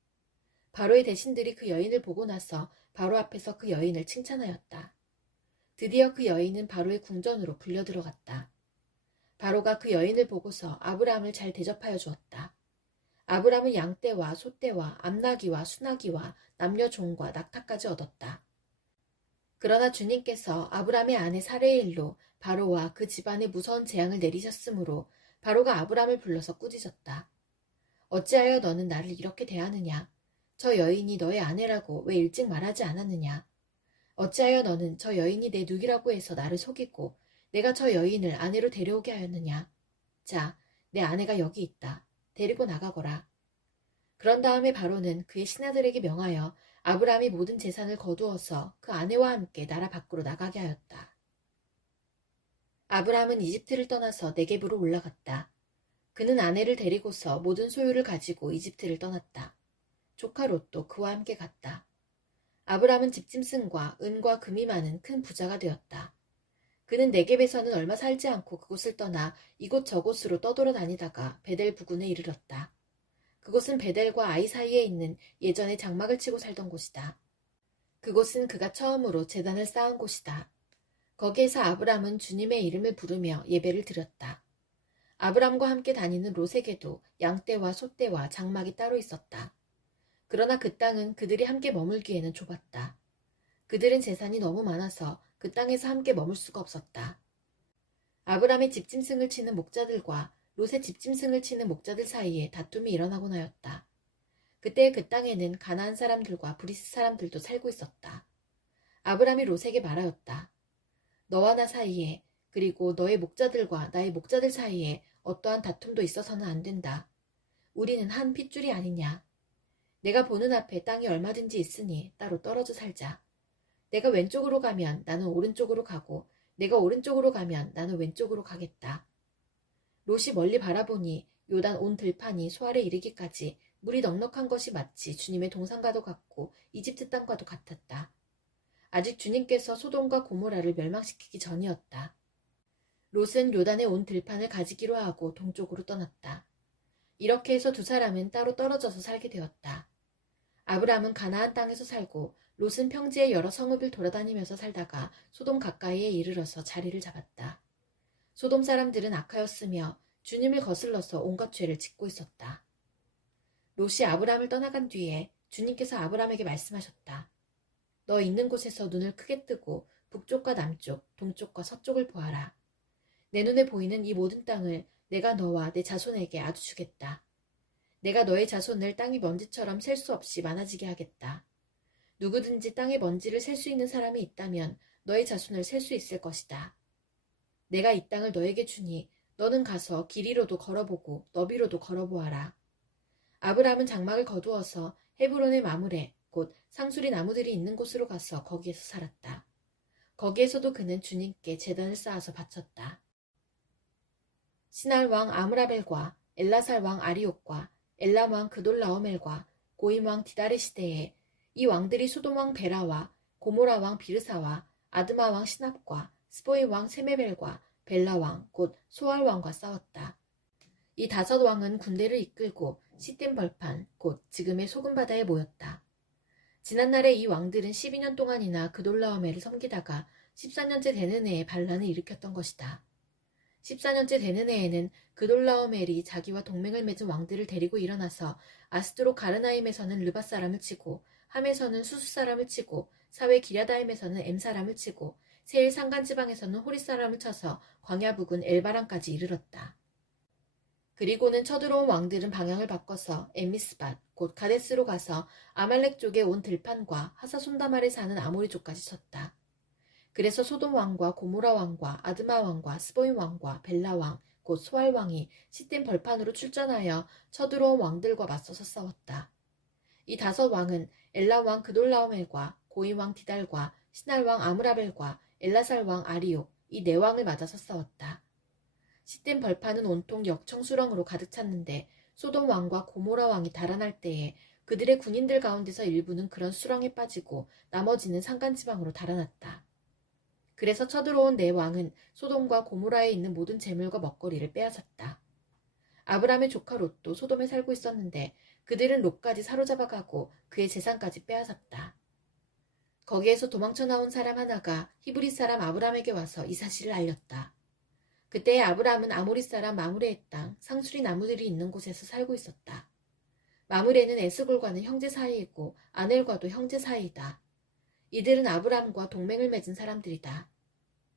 바로의 대신들이 그 여인을 보고 나서 바로 앞에서 그 여인을 칭찬하였다. 드디어 그 여인은 바로의 궁전으로 불려 들어갔다. 바로가 그 여인을 보고서 아브람을 잘 대접하여 주었다. 아브람은 양떼와 소떼와 암나귀와 수나귀와 남녀 종과 낙타까지 얻었다. 그러나 주님께서 아브람의 아내 사레의 일로 바로와 그 집안에 무서운 재앙을 내리셨으므로 바로가 아브람을 불러서 꾸짖었다. 어찌하여 너는 나를 이렇게 대하느냐? 저 여인이 너의 아내라고 왜 일찍 말하지 않았느냐? 어찌하여 너는 저 여인이 내 누이라고 해서 나를 속이고 내가 저 여인을 아내로 데려오게 하였느냐? 자, 내 아내가 여기 있다. 데리고 나가거라. 그런 다음에 바로는 그의 신하들에게 명하여 아브람이 모든 재산을 거두어서 그 아내와 함께 나라 밖으로 나가게 하였다. 아브람은 이집트를 떠나서 네겝으로 올라갔다. 그는 아내를 데리고서 모든 소유를 가지고 이집트를 떠났다. 조카 롯도 그와 함께 갔다. 아브람은 집짐승과 은과 금이 많은 큰 부자가 되었다. 그는 네겝에서는 얼마 살지 않고 그곳을 떠나 이곳저곳으로 떠돌아다니다가 베델 부근에 이르렀다. 그곳은 베델과 아이 사이에 있는 예전에 장막을 치고 살던 곳이다. 그곳은 그가 처음으로 제단을 쌓은 곳이다. 거기에서 아브람은 주님의 이름을 부르며 예배를 드렸다. 아브람과 함께 다니는 롯에게도 양떼와 소떼와 장막이 따로 있었다. 그러나 그 땅은 그들이 함께 머물기에는 좁았다. 그들은 재산이 너무 많아서 그 땅에서 함께 머물 수가 없었다. 아브람의 집짐승을 치는 목자들과 롯의 집짐승을 치는 목자들 사이에 다툼이 일어나곤 하였다. 그때 그 땅에는 가나안 사람들과 브리스 사람들도 살고 있었다. 아브람이 롯에게 말하였다. 너와 나 사이에 그리고 너의 목자들과 나의 목자들 사이에 어떠한 다툼도 있어서는 안 된다. 우리는 한 핏줄이 아니냐. 내가 보는 앞에 땅이 얼마든지 있으니 따로 떨어져 살자. 내가 왼쪽으로 가면 나는 오른쪽으로 가고 내가 오른쪽으로 가면 나는 왼쪽으로 가겠다. 롯이 멀리 바라보니 요단 온 들판이 소알에 이르기까지 물이 넉넉한 것이 마치 주님의 동산과도 같고 이집트 땅과도 같았다. 아직 주님께서 소돔과 고모라를 멸망시키기 전이었다. 롯은 요단의 온 들판을 가지기로 하고 동쪽으로 떠났다. 이렇게 해서 두 사람은 따로 떨어져서 살게 되었다. 아브람은 가나안 땅에서 살고 롯은 평지의 여러 성읍을 돌아다니면서 살다가 소돔 가까이에 이르러서 자리를 잡았다. 소돔 사람들은 악하였으며 주님을 거슬러서 온갖 죄를 짓고 있었다. 롯이 아브람을 떠나간 뒤에 주님께서 아브람에게 말씀하셨다. 너 있는 곳에서 눈을 크게 뜨고 북쪽과 남쪽, 동쪽과 서쪽을 보아라. 내 눈에 보이는 이 모든 땅을 내가 너와 내 자손에게 아주 주겠다. 내가 너의 자손을 땅의 먼지처럼 셀 수 없이 많아지게 하겠다. 누구든지 땅의 먼지를 셀 수 있는 사람이 있다면 너의 자손을 셀 수 있을 것이다. 내가 이 땅을 너에게 주니 너는 가서 길이로도 걸어보고 너비로도 걸어보아라. 아브람은 장막을 거두어서 헤브론의 마므레 곧 상수리 나무들이 있는 곳으로 가서 거기에서 살았다. 거기에서도 그는 주님께 제단을 쌓아서 바쳤다. 시날 왕 아므라벨과 엘라살 왕 아리옥과 엘람 왕 그돌라오멜과 고임 왕 디다리 시대에 이 왕들이 소돔 왕 베라와 고모라 왕 비르사와 아드마 왕 시납과 스보임 왕 세메벨과 벨라 왕 곧 소알 왕과 싸웠다. 이 다섯 왕은 군대를 이끌고 시딤 벌판 곧 지금의 소금바다에 모였다. 지난날에 이 왕들은 12년 동안이나 그돌라오멜을 섬기다가 14년째 되는 해에 반란을 일으켰던 것이다. 14년째 되는 해에는 그돌라오멜이 자기와 동맹을 맺은 왕들을 데리고 일어나서 아스드로 가르나임에서는 르밧 사람을 치고 함에서는 수수 사람을 치고 사회 기랴다임에서는 엠 사람을 치고 세일 산간지방에서는 호리 사람을 쳐서 광야 부근 엘바람까지 이르렀다. 그리고는 쳐들어온 왕들은 방향을 바꿔서 엠미스밧 곧 가데스로 가서 아말렉 쪽에 온 들판과 하사손다말에 사는 아모리족까지 쳤다. 그래서 소돔 왕과 고모라 왕과 아드마 왕과 스보임 왕과 벨라 왕 곧 소알 왕이 시딤 벌판으로 출전하여 쳐들어온 왕들과 맞서서 싸웠다. 이 다섯 왕은 엘람 왕 그돌라오멜과 고임 왕 디달과 시날 왕 아므라벨과 엘라살 왕 아리옥 이 네 왕을 맞아서 싸웠다. 시딤 벌판은 온통 역청수렁으로 가득 찼는데 소돔 왕과 고모라 왕이 달아날 때에 그들의 군인들 가운데서 일부는 그런 수렁에 빠지고 나머지는 산간지방으로 달아났다. 그래서 쳐들어온 네 왕은 소돔과 고모라에 있는 모든 재물과 먹거리를 빼앗았다. 아브람의 조카 롯도 소돔에 살고 있었는데 그들은 롯까지 사로잡아가고 그의 재산까지 빼앗았다. 거기에서 도망쳐 나온 사람 하나가 히브리 사람 아브람에게 와서 이 사실을 알렸다. 그때 아브람은 아모리 사람 마므레의 땅 상수리 나무들이 있는 곳에서 살고 있었다. 마므레는 에스골과는 형제 사이이고 아넬과도 형제 사이이다. 이들은 아브람과 동맹을 맺은 사람들이다.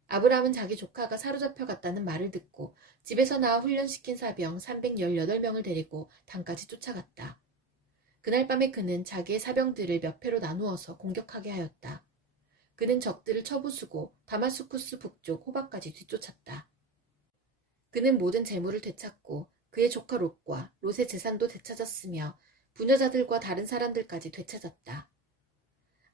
아브람은 자기 조카가 사로잡혀 갔다는 말을 듣고 집에서 나와 훈련시킨 사병 318명을 데리고 단까지 쫓아갔다. 그날 밤에 그는 자기의 사병들을 몇 패로 나누어서 공격하게 하였다. 그는 적들을 쳐부수고 다마스쿠스 북쪽 호박까지 뒤쫓았다. 그는 모든 재물을 되찾고 그의 조카 롯과 롯의 재산도 되찾았으며 부녀자들과 다른 사람들까지 되찾았다.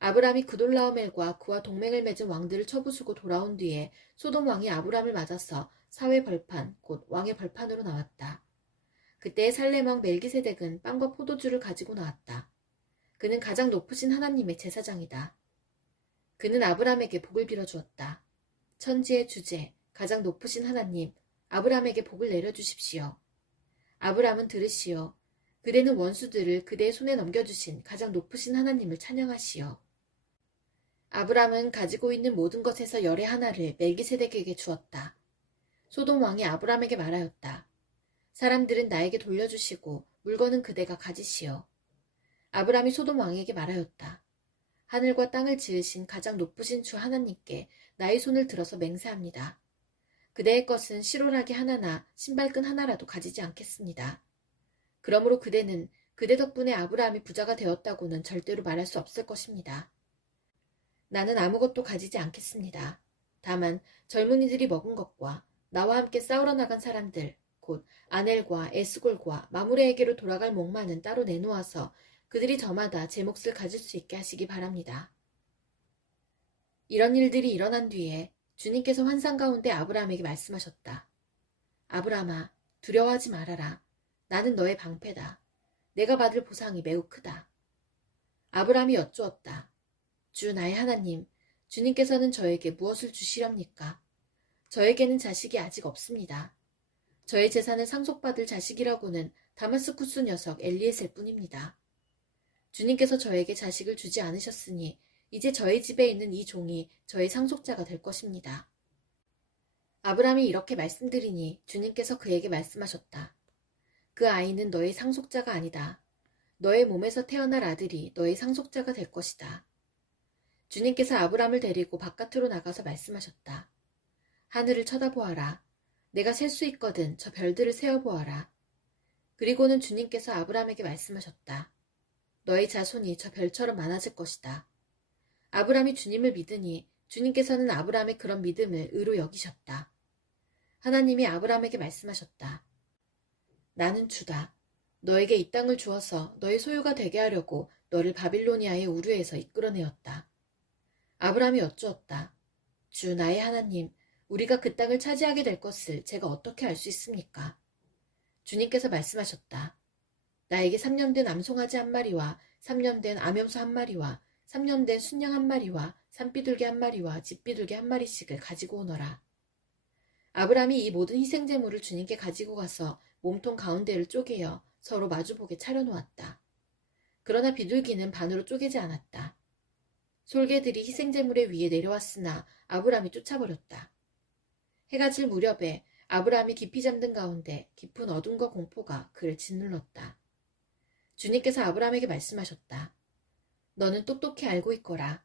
아브람이 그돌라오멜과 그와 동맹을 맺은 왕들을 쳐부수고 돌아온 뒤에 소돔 왕이 아브람을 맞아서 사회 벌판 곧 왕의 벌판으로 나왔다. 그때 살렘 왕 멜기세덱은 빵과 포도주를 가지고 나왔다. 그는 가장 높으신 하나님의 제사장이다. 그는 아브람에게 복을 빌어주었다. 천지의 주제 가장 높으신 하나님 아브람에게 복을 내려주십시오. 아브람은 들으시오. 그대는 원수들을 그대의 손에 넘겨주신 가장 높으신 하나님을 찬양하시오. 아브람은 가지고 있는 모든 것에서 열의 하나를 멜기세덱에게 주었다. 소돔 왕이 아브람에게 말하였다. 사람들은 나에게 돌려주시고 물건은 그대가 가지시오. 아브람이 소돔 왕에게 말하였다. 하늘과 땅을 지으신 가장 높으신 주 하나님께 나의 손을 들어서 맹세합니다. 그대의 것은 실오라기 하나나 신발끈 하나라도 가지지 않겠습니다. 그러므로 그대는 그대 덕분에 아브라함이 부자가 되었다고는 절대로 말할 수 없을 것입니다. 나는 아무것도 가지지 않겠습니다. 다만 젊은이들이 먹은 것과 나와 함께 싸우러 나간 사람들, 곧 아넬과 에스골과 마무레에게로 돌아갈 목마는 따로 내놓아서 그들이 저마다 제 몫을 가질 수 있게 하시기 바랍니다. 이런 일들이 일어난 뒤에 주님께서 환상 가운데 아브라함에게 말씀하셨다. 아브라함아, 두려워하지 말아라. 나는 너의 방패다. 내가 받을 보상이 매우 크다. 아브라함이 여쭈었다. 주 나의 하나님, 주님께서는 저에게 무엇을 주시렵니까? 저에게는 자식이 아직 없습니다. 저의 재산을 상속받을 자식이라고는 다마스쿠스 녀석 엘리에셀 뿐입니다. 주님께서 저에게 자식을 주지 않으셨으니 이제 저의 집에 있는 이 종이 저의 상속자가 될 것입니다. 아브라함이 이렇게 말씀드리니 주님께서 그에게 말씀하셨다. 그 아이는 너의 상속자가 아니다. 너의 몸에서 태어날 아들이 너의 상속자가 될 것이다. 주님께서 아브라함을 데리고 바깥으로 나가서 말씀하셨다. 하늘을 쳐다보아라. 내가 셀 수 있거든 저 별들을 세어보아라. 그리고는 주님께서 아브라함에게 말씀하셨다. 너의 자손이 저 별처럼 많아질 것이다. 아브라함이 주님을 믿으니 주님께서는 아브라함의 그런 믿음을 의로 여기셨다. 하나님이 아브라함에게 말씀하셨다. 나는 주다. 너에게 이 땅을 주어서 너의 소유가 되게 하려고 너를 바빌로니아의 우르에서 이끌어내었다. 아브라함이 여쭈었다. 주 나의 하나님, 우리가 그 땅을 차지하게 될 것을 제가 어떻게 알 수 있습니까? 주님께서 말씀하셨다. 나에게 3년 된 암송아지 한 마리와 3년 된 암염소 한 마리와 3년 된 순양 한 마리와 산비둘기 한 마리와 집비둘기 한 마리씩을 가지고 오너라. 아브라함이 이 모든 희생제물을 주님께 가지고 가서 몸통 가운데를 쪼개어 서로 마주보게 차려놓았다. 그러나 비둘기는 반으로 쪼개지 않았다. 솔개들이 희생제물의 위에 내려왔으나 아브라함이 쫓아버렸다. 해가 질 무렵에 아브라함이 깊이 잠든 가운데 깊은 어둠과 공포가 그를 짓눌렀다. 주님께서 아브라함에게 말씀하셨다. 너는 똑똑히 알고 있거라.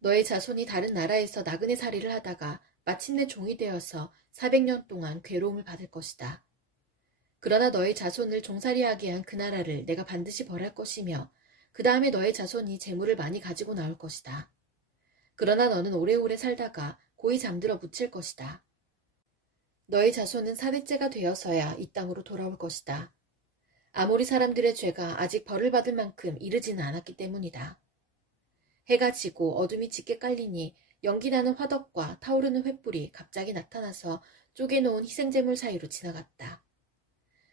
너의 자손이 다른 나라에서 나그네 살이를 하다가 마침내 종이 되어서 400년 동안 괴로움을 받을 것이다. 그러나 너의 자손을 종살이하게 한 그 나라를 내가 반드시 벌할 것이며 그 다음에 너의 자손이 재물을 많이 가지고 나올 것이다. 그러나 너는 오래오래 살다가 고이 잠들어 묻힐 것이다. 너의 자손은 4대째가 되어서야 이 땅으로 돌아올 것이다. 아모리 사람들의 죄가 아직 벌을 받을 만큼 이르지는 않았기 때문이다. 해가 지고 어둠이 짙게 깔리니 연기나는 화덕과 타오르는 횃불이 갑자기 나타나서 쪼개놓은 희생제물 사이로 지나갔다.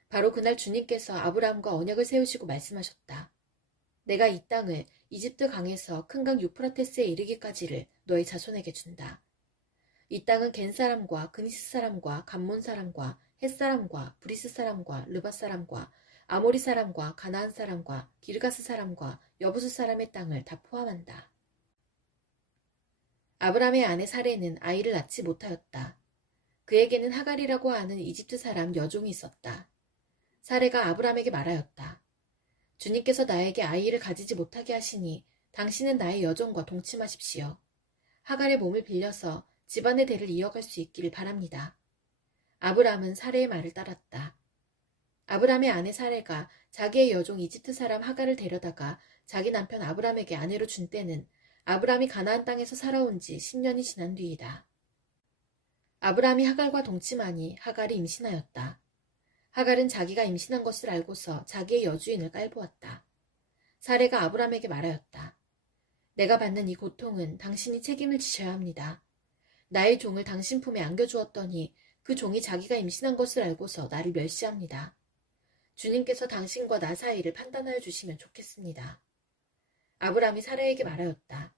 바로 그날 주님께서 아브라함과 언약을 세우시고 말씀하셨다. 내가 이 땅을 이집트 강에서 큰 강 유프라테스에 이르기까지를 너의 자손에게 준다. 이 땅은 겐 사람과 그니스 사람과 감몬 사람과 헷 사람과 브리스 사람과 르밧 사람과 아모리 사람과 가나안 사람과 기르가스 사람과 여부스 사람의 땅을 다 포함한다. 아브라함의 아내 사레는 아이를 낳지 못하였다. 그에게는 하갈이라고 하는 이집트 사람 여종이 있었다. 사레가 아브라함에게 말하였다. 주님께서 나에게 아이를 가지지 못하게 하시니 당신은 나의 여종과 동침하십시오. 하갈의 몸을 빌려서 집안의 대를 이어갈 수 있기를 바랍니다. 아브라함은 사레의 말을 따랐다. 아브라함의 아내 사레가 자기의 여종 이집트 사람 하갈을 데려다가 자기 남편 아브라함에게 아내로 준 때는 아브라함이 가나안 땅에서 살아온 지 10년이 지난 뒤이다. 아브라함이 하갈과 동침하니 하갈이 임신하였다. 하갈은 자기가 임신한 것을 알고서 자기의 여주인을 깔보았다. 사레가 아브라함에게 말하였다. 내가 받는 이 고통은 당신이 책임을 지셔야 합니다. 나의 종을 당신 품에 안겨주었더니 그 종이 자기가 임신한 것을 알고서 나를 멸시합니다. 주님께서 당신과 나 사이를 판단하여 주시면 좋겠습니다. 아브라함이 사라에게 말하였다.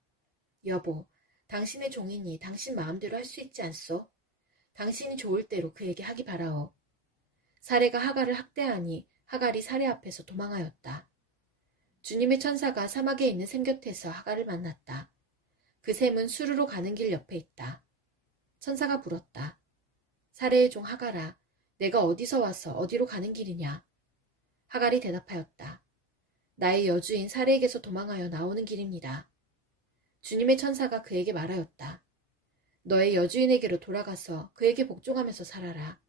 여보, 당신의 종이니 당신 마음대로 할 수 있지 않소? 당신이 좋을 대로 그에게 하기 바라오. 사레가 하갈을 학대하니 하갈이 사레 앞에서 도망하였다. 주님의 천사가 사막에 있는 샘 곁에서 하갈을 만났다. 그 샘은 수르로 가는 길 옆에 있다. 천사가 물었다. 사레의 종 하갈아, 내가 어디서 와서 어디로 가는 길이냐? 하갈이 대답하였다. 나의 여주인 사레에게서 도망하여 나오는 길입니다. 주님의 천사가 그에게 말하였다. 너의 여주인에게로 돌아가서 그에게 복종하면서 살아라.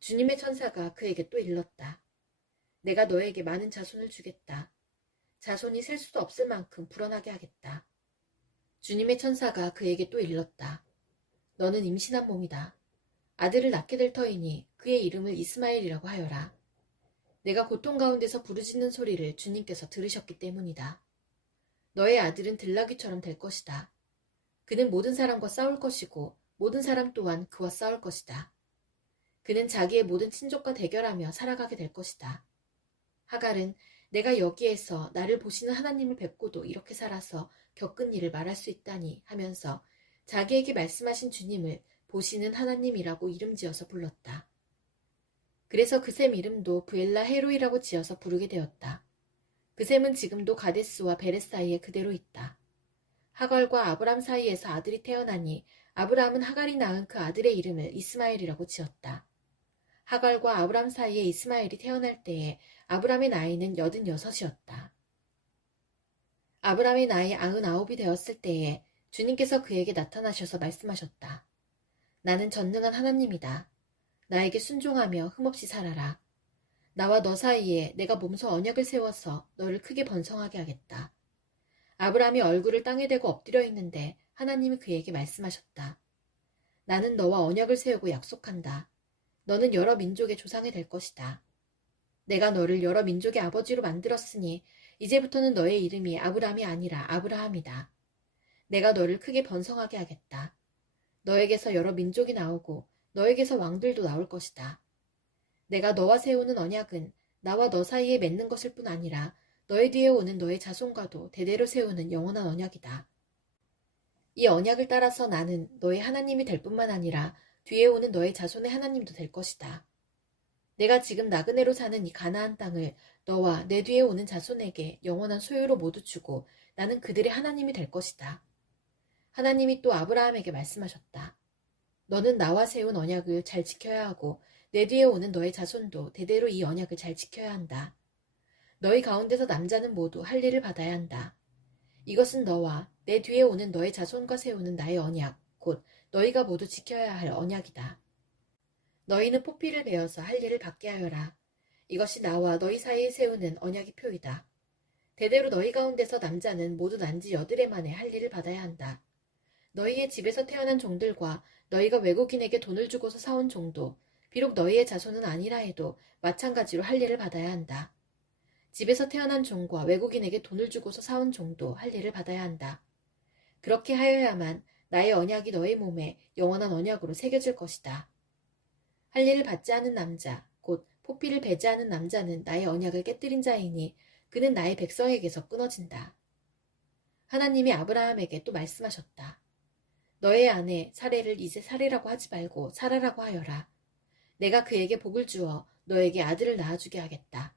주님의 천사가 그에게 또 일렀다. 내가 너에게 많은 자손을 주겠다. 자손이 셀 수도 없을 만큼 불어나게 하겠다. 주님의 천사가 그에게 또 일렀다. 너는 임신한 몸이다. 아들을 낳게 될 터이니 그의 이름을 이스마엘이라고 하여라. 내가 고통 가운데서 부르짖는 소리를 주님께서 들으셨기 때문이다. 너의 아들은 들나귀처럼 될 것이다. 그는 모든 사람과 싸울 것이고 모든 사람 또한 그와 싸울 것이다. 그는 자기의 모든 친족과 대결하며 살아가게 될 것이다. 하갈은 내가 여기에서 나를 보시는 하나님을 뵙고도 이렇게 살아서 겪은 일을 말할 수 있다니 하면서 자기에게 말씀하신 주님을 보시는 하나님이라고 이름지어서 불렀다. 그래서 그 샘 이름도 브엘라 헤로이라고 지어서 부르게 되었다. 그 샘은 지금도 가데스와 베렛 사이에 그대로 있다. 하갈과 아브람 사이에서 아들이 태어나니 아브람은 하갈이 낳은 그 아들의 이름을 이스마엘이라고 지었다. 하갈과 아브람 사이에 이스마엘이 태어날 때에 아브람의 나이는 86이었다. 아브람의 나이 99이 되었을 때에 주님께서 그에게 나타나셔서 말씀하셨다. 나는 전능한 하나님이다. 나에게 순종하며 흠없이 살아라. 나와 너 사이에 내가 몸소 언약을 세워서 너를 크게 번성하게 하겠다. 아브람이 얼굴을 땅에 대고 엎드려 있는데 하나님이 그에게 말씀하셨다. 나는 너와 언약을 세우고 약속한다. 너는 여러 민족의 조상이 될 것이다. 내가 너를 여러 민족의 아버지로 만들었으니 이제부터는 너의 이름이 아브람이 아니라 아브라함이다. 내가 너를 크게 번성하게 하겠다. 너에게서 여러 민족이 나오고 너에게서 왕들도 나올 것이다. 내가 너와 세우는 언약은 나와 너 사이에 맺는 것일 뿐 아니라 너의 뒤에 오는 너의 자손과도 대대로 세우는 영원한 언약이다. 이 언약을 따라서 나는 너의 하나님이 될 뿐만 아니라 뒤에 오는 너의 자손의 하나님도 될 것이다. 내가 지금 나그네로 사는 이 가나안 땅을 너와 내 뒤에 오는 자손에게 영원한 소유로 모두 주고 나는 그들의 하나님이 될 것이다. 하나님이 또 아브라함에게 말씀하셨다. 너는 나와 세운 언약을 잘 지켜야 하고 내 뒤에 오는 너의 자손도 대대로 이 언약을 잘 지켜야 한다. 너희 가운데서 남자는 모두 할 일을 받아야 한다. 이것은 너와 내 뒤에 오는 너의 자손과 세우는 나의 언약, 곧 너희가 모두 지켜야 할 언약이다. 너희는 포피를 베어서 할 일을 받게 하여라. 이것이 나와 너희 사이에 세우는 언약의 표이다. 대대로 너희 가운데서 남자는 모두 난지 8해 만에 할 일을 받아야 한다. 너희의 집에서 태어난 종들과 너희가 외국인에게 돈을 주고서 사온 종도 비록 너희의 자손은 아니라 해도 마찬가지로 할 일을 받아야 한다. 집에서 태어난 종과 외국인에게 돈을 주고서 사온 종도 할 일을 받아야 한다. 그렇게 하여야만 나의 언약이 너의 몸에 영원한 언약으로 새겨질 것이다. 할 일을 받지 않은 남자, 곧 포피를 베지 않은 남자는 나의 언약을 깨뜨린 자이니 그는 나의 백성에게서 끊어진다. 하나님이 아브라함에게 또 말씀하셨다. 너의 아내 사레를 이제 사레라고 하지 말고 사라라고 하여라. 내가 그에게 복을 주어 너에게 아들을 낳아주게 하겠다.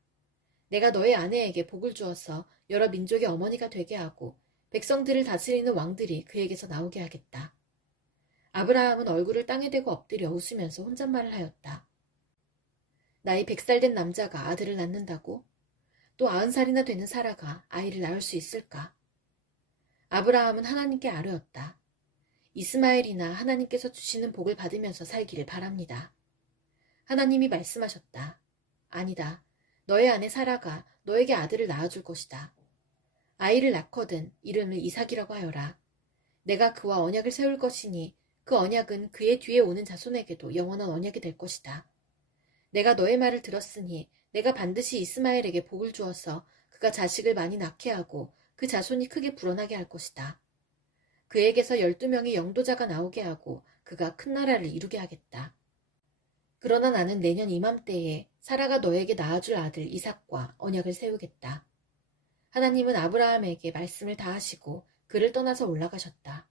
내가 너의 아내에게 복을 주어서 여러 민족의 어머니가 되게 하고 백성들을 다스리는 왕들이 그에게서 나오게 하겠다. 아브라함은 얼굴을 땅에 대고 엎드려 웃으면서 혼잣말을 하였다. 나이 100살 된 남자가 아들을 낳는다고? 또 90살이나 되는 사라가 아이를 낳을 수 있을까? 아브라함은 하나님께 아뢰었다. 이스마엘이나 하나님께서 주시는 복을 받으면서 살기를 바랍니다. 하나님이 말씀하셨다. 아니다. 너의 아내 사라가 너에게 아들을 낳아줄 것이다. 아이를 낳거든 이름을 이삭이라고 하여라. 내가 그와 언약을 세울 것이니 그 언약은 그의 뒤에 오는 자손에게도 영원한 언약이 될 것이다. 내가 너의 말을 들었으니 내가 반드시 이스마엘에게 복을 주어서 그가 자식을 많이 낳게 하고 그 자손이 크게 불어나게 할 것이다. 그에게서 12명의 영도자가 나오게 하고 그가 큰 나라를 이루게 하겠다. 그러나 나는 내년 이맘때에 사라가 너에게 낳아줄 아들 이삭과 언약을 세우겠다. 하나님은 아브라함에게 말씀을 다하시고 그를 떠나서 올라가셨다.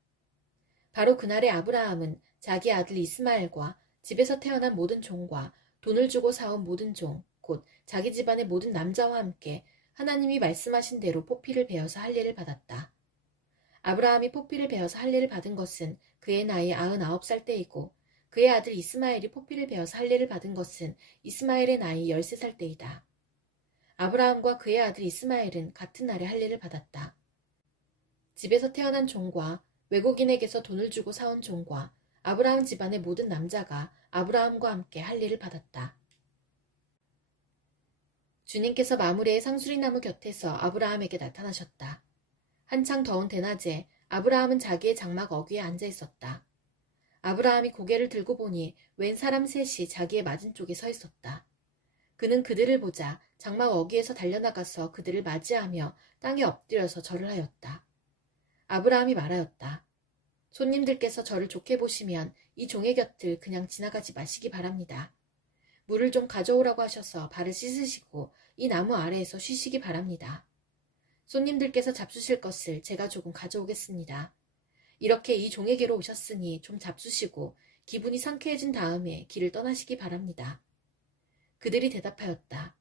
바로 그날에 아브라함은 자기 아들 이스마엘과 집에서 태어난 모든 종과 돈을 주고 사온 모든 종, 곧 자기 집안의 모든 남자와 함께 하나님이 말씀하신 대로 포피를 베어서 할 일을 받았다. 아브라함이 포피를 베어서 할 일을 받은 것은 그의 나이 99살 때이고 그의 아들 이스마엘이 포피를 베어서 할 일을 받은 것은 이스마엘의 나이 13살 때이다. 아브라함과 그의 아들 이스마엘은 같은 날에 할 일을 받았다. 집에서 태어난 종과 외국인에게서 돈을 주고 사온 종과 아브라함 집안의 모든 남자가 아브라함과 함께 할 일을 받았다. 주님께서 마므레의 상수리나무 곁에서 아브라함에게 나타나셨다. 한창 더운 대낮에 아브라함은 자기의 장막 어귀에 앉아 있었다. 아브라함이 고개를 들고 보니 웬 사람 셋이 자기의 맞은쪽에 서 있었다. 그는 그들을 보자 장막 어귀에서 달려나가서 그들을 맞이하며 땅에 엎드려서 절을 하였다. 아브라함이 말하였다. 손님들께서 저를 좋게 보시면 이 종의 곁을 그냥 지나가지 마시기 바랍니다. 물을 좀 가져오라고 하셔서 발을 씻으시고 이 나무 아래에서 쉬시기 바랍니다. 손님들께서 잡수실 것을 제가 조금 가져오겠습니다. 이렇게 이 종에게로 오셨으니 좀 잡수시고 기분이 상쾌해진 다음에 길을 떠나시기 바랍니다. 그들이 대답하였다.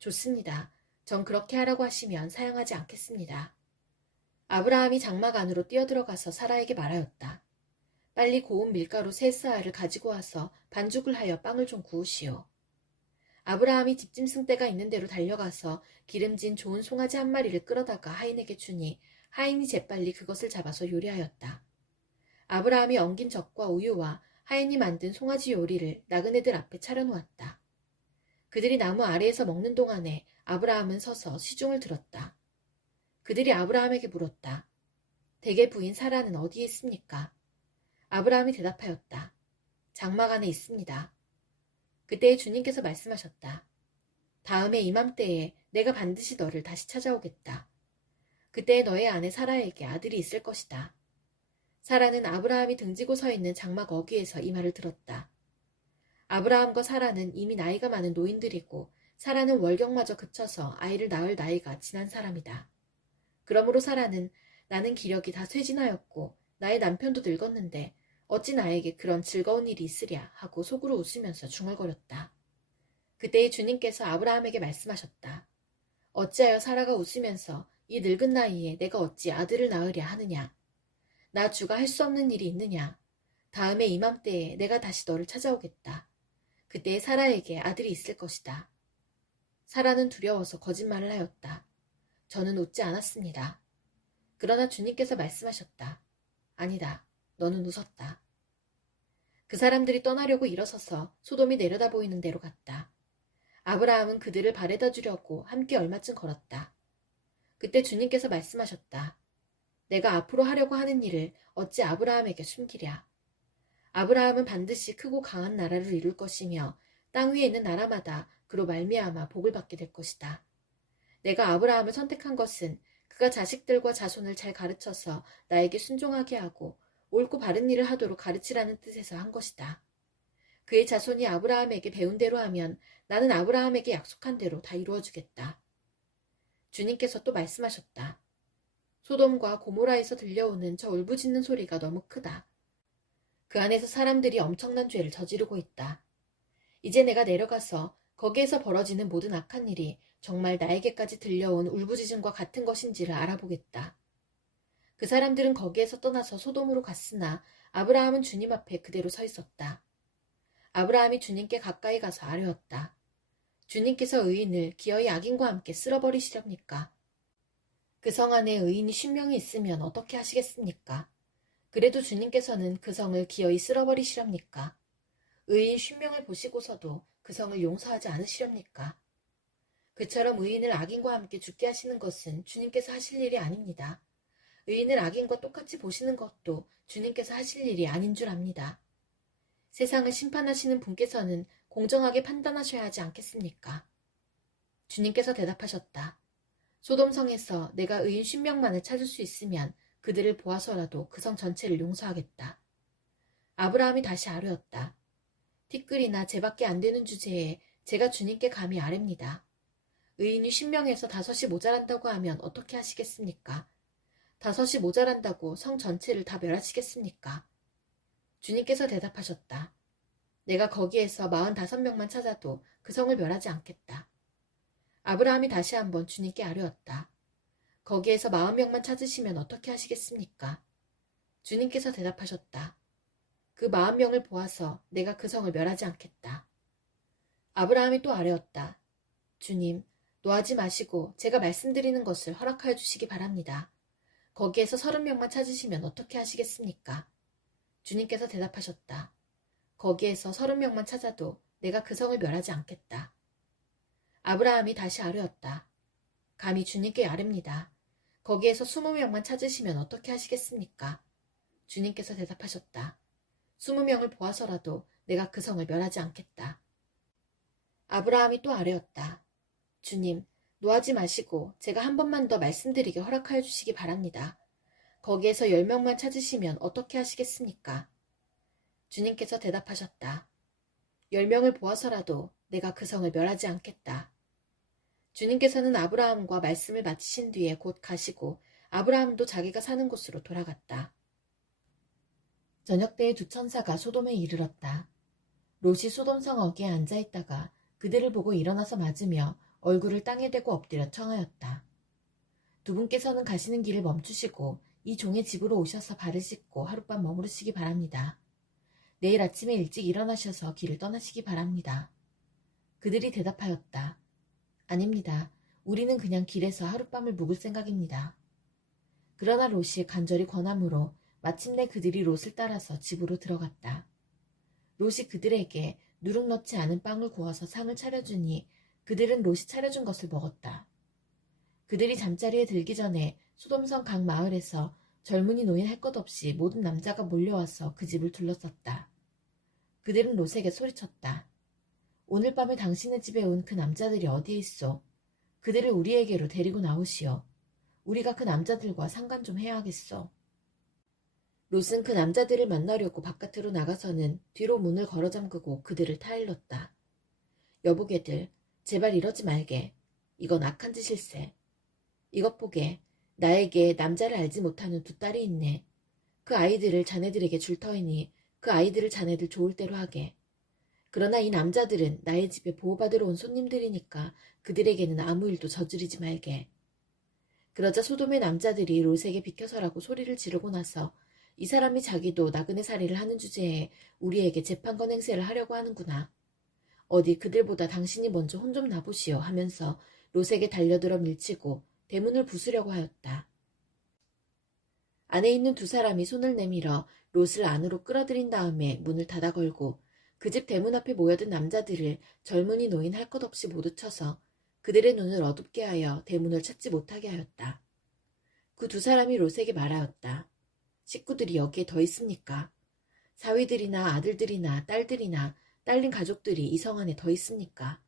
좋습니다. 전 그렇게 하라고 하시면 사양하지 않겠습니다. 아브라함이 장막 안으로 뛰어들어가서 사라에게 말하였다. 빨리 고운 밀가루 3스아를 가지고 와서 반죽을 하여 빵을 좀 구우시오. 아브라함이 집짐승 떼가 있는 데로 달려가서 기름진 좋은 송아지 한 마리를 끌어다가 하인에게 주니 하인이 재빨리 그것을 잡아서 요리하였다. 아브라함이 엉긴 젖과 우유와 하인이 만든 송아지 요리를 나그네들 앞에 차려놓았다. 그들이 나무 아래에서 먹는 동안에 아브라함은 서서 시중을 들었다. 그들이 아브라함에게 물었다. 대개 부인 사라는 어디에 있습니까? 아브라함이 대답하였다. 장막 안에 있습니다. 그때 주님께서 말씀하셨다. 다음에 이맘때에 내가 반드시 너를 다시 찾아오겠다. 그때 너의 아내 사라에게 아들이 있을 것이다. 사라는 아브라함이 등지고 서 있는 장막 어귀에서 이 말을 들었다. 아브라함과 사라는 이미 나이가 많은 노인들이고 사라는 월경마저 그쳐서 아이를 낳을 나이가 지난 사람이다. 그러므로 사라는 나는 기력이 다 쇠진하였고 나의 남편도 늙었는데 어찌 나에게 그런 즐거운 일이 있으랴 하고 속으로 웃으면서 중얼거렸다. 그때 주님께서 아브라함에게 말씀하셨다. 어찌하여 사라가 웃으면서 이 늙은 나이에 내가 어찌 아들을 낳으랴 하느냐. 나 주가 할 수 없는 일이 있느냐. 다음에 이맘때에 내가 다시 너를 찾아오겠다. 그때 사라에게 아들이 있을 것이다. 사라는 두려워서 거짓말을 하였다. 저는 웃지 않았습니다. 그러나 주님께서 말씀하셨다. 아니다. 너는 웃었다. 그 사람들이 떠나려고 일어서서 소돔이 내려다 보이는 데로 갔다. 아브라함은 그들을 바래다 주려고 함께 얼마쯤 걸었다. 그때 주님께서 말씀하셨다. 내가 앞으로 하려고 하는 일을 어찌 아브라함에게 숨기랴. 아브라함은 반드시 크고 강한 나라를 이룰 것이며 땅 위에 있는 나라마다 그로 말미암아 복을 받게 될 것이다. 내가 아브라함을 선택한 것은 그가 자식들과 자손을 잘 가르쳐서 나에게 순종하게 하고 옳고 바른 일을 하도록 가르치라는 뜻에서 한 것이다. 그의 자손이 아브라함에게 배운 대로 하면 나는 아브라함에게 약속한 대로 다 이루어주겠다. 주님께서 또 말씀하셨다. 소돔과 고모라에서 들려오는 저 울부짖는 소리가 너무 크다. 그 안에서 사람들이 엄청난 죄를 저지르고 있다. 이제 내가 내려가서 거기에서 벌어지는 모든 악한 일이 정말 나에게까지 들려온 울부짖음과 같은 것인지를 알아보겠다. 그 사람들은 거기에서 떠나서 소돔으로 갔으나 아브라함은 주님 앞에 그대로 서 있었다. 아브라함이 주님께 가까이 가서 아뢰었다. 주님께서 의인을 기어이 악인과 함께 쓸어버리시렵니까? 그 성 안에 의인이 10명이 있으면 어떻게 하시겠습니까? 그래도 주님께서는 그 성을 기어이 쓸어버리시렵니까? 의인 10명을 보시고서도 그 성을 용서하지 않으시렵니까? 그처럼 의인을 악인과 함께 죽게 하시는 것은 주님께서 하실 일이 아닙니다. 의인을 악인과 똑같이 보시는 것도 주님께서 하실 일이 아닌 줄 압니다. 세상을 심판하시는 분께서는 공정하게 판단하셔야 하지 않겠습니까? 주님께서 대답하셨다. 소돔성에서 내가 의인 10명만을 찾을 수 있으면 그들을 보아서라도 그 성 전체를 용서하겠다. 아브라함이 다시 아뢰었다. 티끌이나 재밖에 안 되는 주제에 제가 주님께 감히 아뢰입니다. 의인이 10명에서 5이 모자란다고 하면 어떻게 하시겠습니까? 5이 모자란다고 성 전체를 다 멸하시겠습니까? 주님께서 대답하셨다. 내가 거기에서 45명만 찾아도 그 성을 멸하지 않겠다. 아브라함이 다시 한번 주님께 아뢰었다. 거기에서 40명만 찾으시면 어떻게 하시겠습니까? 주님께서 대답하셨다. 그 40명을 보아서 내가 그 성을 멸하지 않겠다. 아브라함이 또 아뢰었다. 주님, 노하지 마시고 제가 말씀드리는 것을 허락하여 주시기 바랍니다. 거기에서 30명만 찾으시면 어떻게 하시겠습니까? 주님께서 대답하셨다. 거기에서 30명만 찾아도 내가 그 성을 멸하지 않겠다. 아브라함이 다시 아뢰었다. 감히 주님께 아뢰입니다. 거기에서 20명만 찾으시면 어떻게 하시겠습니까? 주님께서 대답하셨다. 20명을 보아서라도 내가 그 성을 멸하지 않겠다. 아브라함이 또 아뢰었다. 주님, 노하지 마시고 제가 한 번만 더 말씀드리게 허락하여 주시기 바랍니다. 거기에서 10명만 찾으시면 어떻게 하시겠습니까? 주님께서 대답하셨다. 10명을 보아서라도 내가 그 성을 멸하지 않겠다. 주님께서는 아브라함과 말씀을 마치신 뒤에 곧 가시고 아브라함도 자기가 사는 곳으로 돌아갔다. 저녁 때에 두 천사가 소돔에 이르렀다. 롯이 소돔성 어귀에 앉아있다가 그들을 보고 일어나서 맞으며 얼굴을 땅에 대고 엎드려 청하였다. 두 분께서는 가시는 길을 멈추시고 이 종의 집으로 오셔서 발을 씻고 하룻밤 머무르시기 바랍니다. 내일 아침에 일찍 일어나셔서 길을 떠나시기 바랍니다. 그들이 대답하였다. 아닙니다. 우리는 그냥 길에서 하룻밤을 묵을 생각입니다. 그러나 롯이 간절히 권함으로 마침내 그들이 롯을 따라서 집으로 들어갔다. 롯이 그들에게 누룩 넣지 않은 빵을 구워서 상을 차려주니 그들은 롯이 차려준 것을 먹었다. 그들이 잠자리에 들기 전에 소돔성 각 마을에서 젊은이 노인 할 것 없이 모든 남자가 몰려와서 그 집을 둘러쌌다. 그들은 롯에게 소리쳤다. 오늘 밤에 당신의 집에 온 그 남자들이 어디에 있어? 그들을 우리에게로 데리고 나오시오. 우리가 그 남자들과 상관 좀 해야겠어. 롯은 그 남자들을 만나려고 바깥으로 나가서는 뒤로 문을 걸어 잠그고 그들을 타일렀다. 여보게들, 제발 이러지 말게. 이건 악한 짓일세. 이것 보게. 나에게 남자를 알지 못하는 두 딸이 있네. 그 아이들을 자네들에게 줄 터이니 그 아이들을 자네들 좋을 대로 하게. 그러나 이 남자들은 나의 집에 보호받으러 온 손님들이니까 그들에게는 아무 일도 저지르지 말게. 그러자 소돔의 남자들이 롯에게 비켜서라고 소리를 지르고 나서 이 사람이 자기도 나그네 살이를 하는 주제에 우리에게 재판권 행세를 하려고 하는구나. 어디 그들보다 당신이 먼저 혼 좀 나보시오 하면서 롯에게 달려들어 밀치고 대문을 부수려고 하였다. 안에 있는 두 사람이 손을 내밀어 롯을 안으로 끌어들인 다음에 문을 닫아 걸고 그 집 대문 앞에 모여든 남자들을 젊은이 노인 할 것 없이 모두 쳐서 그들의 눈을 어둡게 하여 대문을 찾지 못하게 하였다. 그 두 사람이 롯에게 말하였다. 식구들이 여기에 더 있습니까? 사위들이나 아들들이나 딸들이나 딸린 가족들이 이 성 안에 더 있습니까?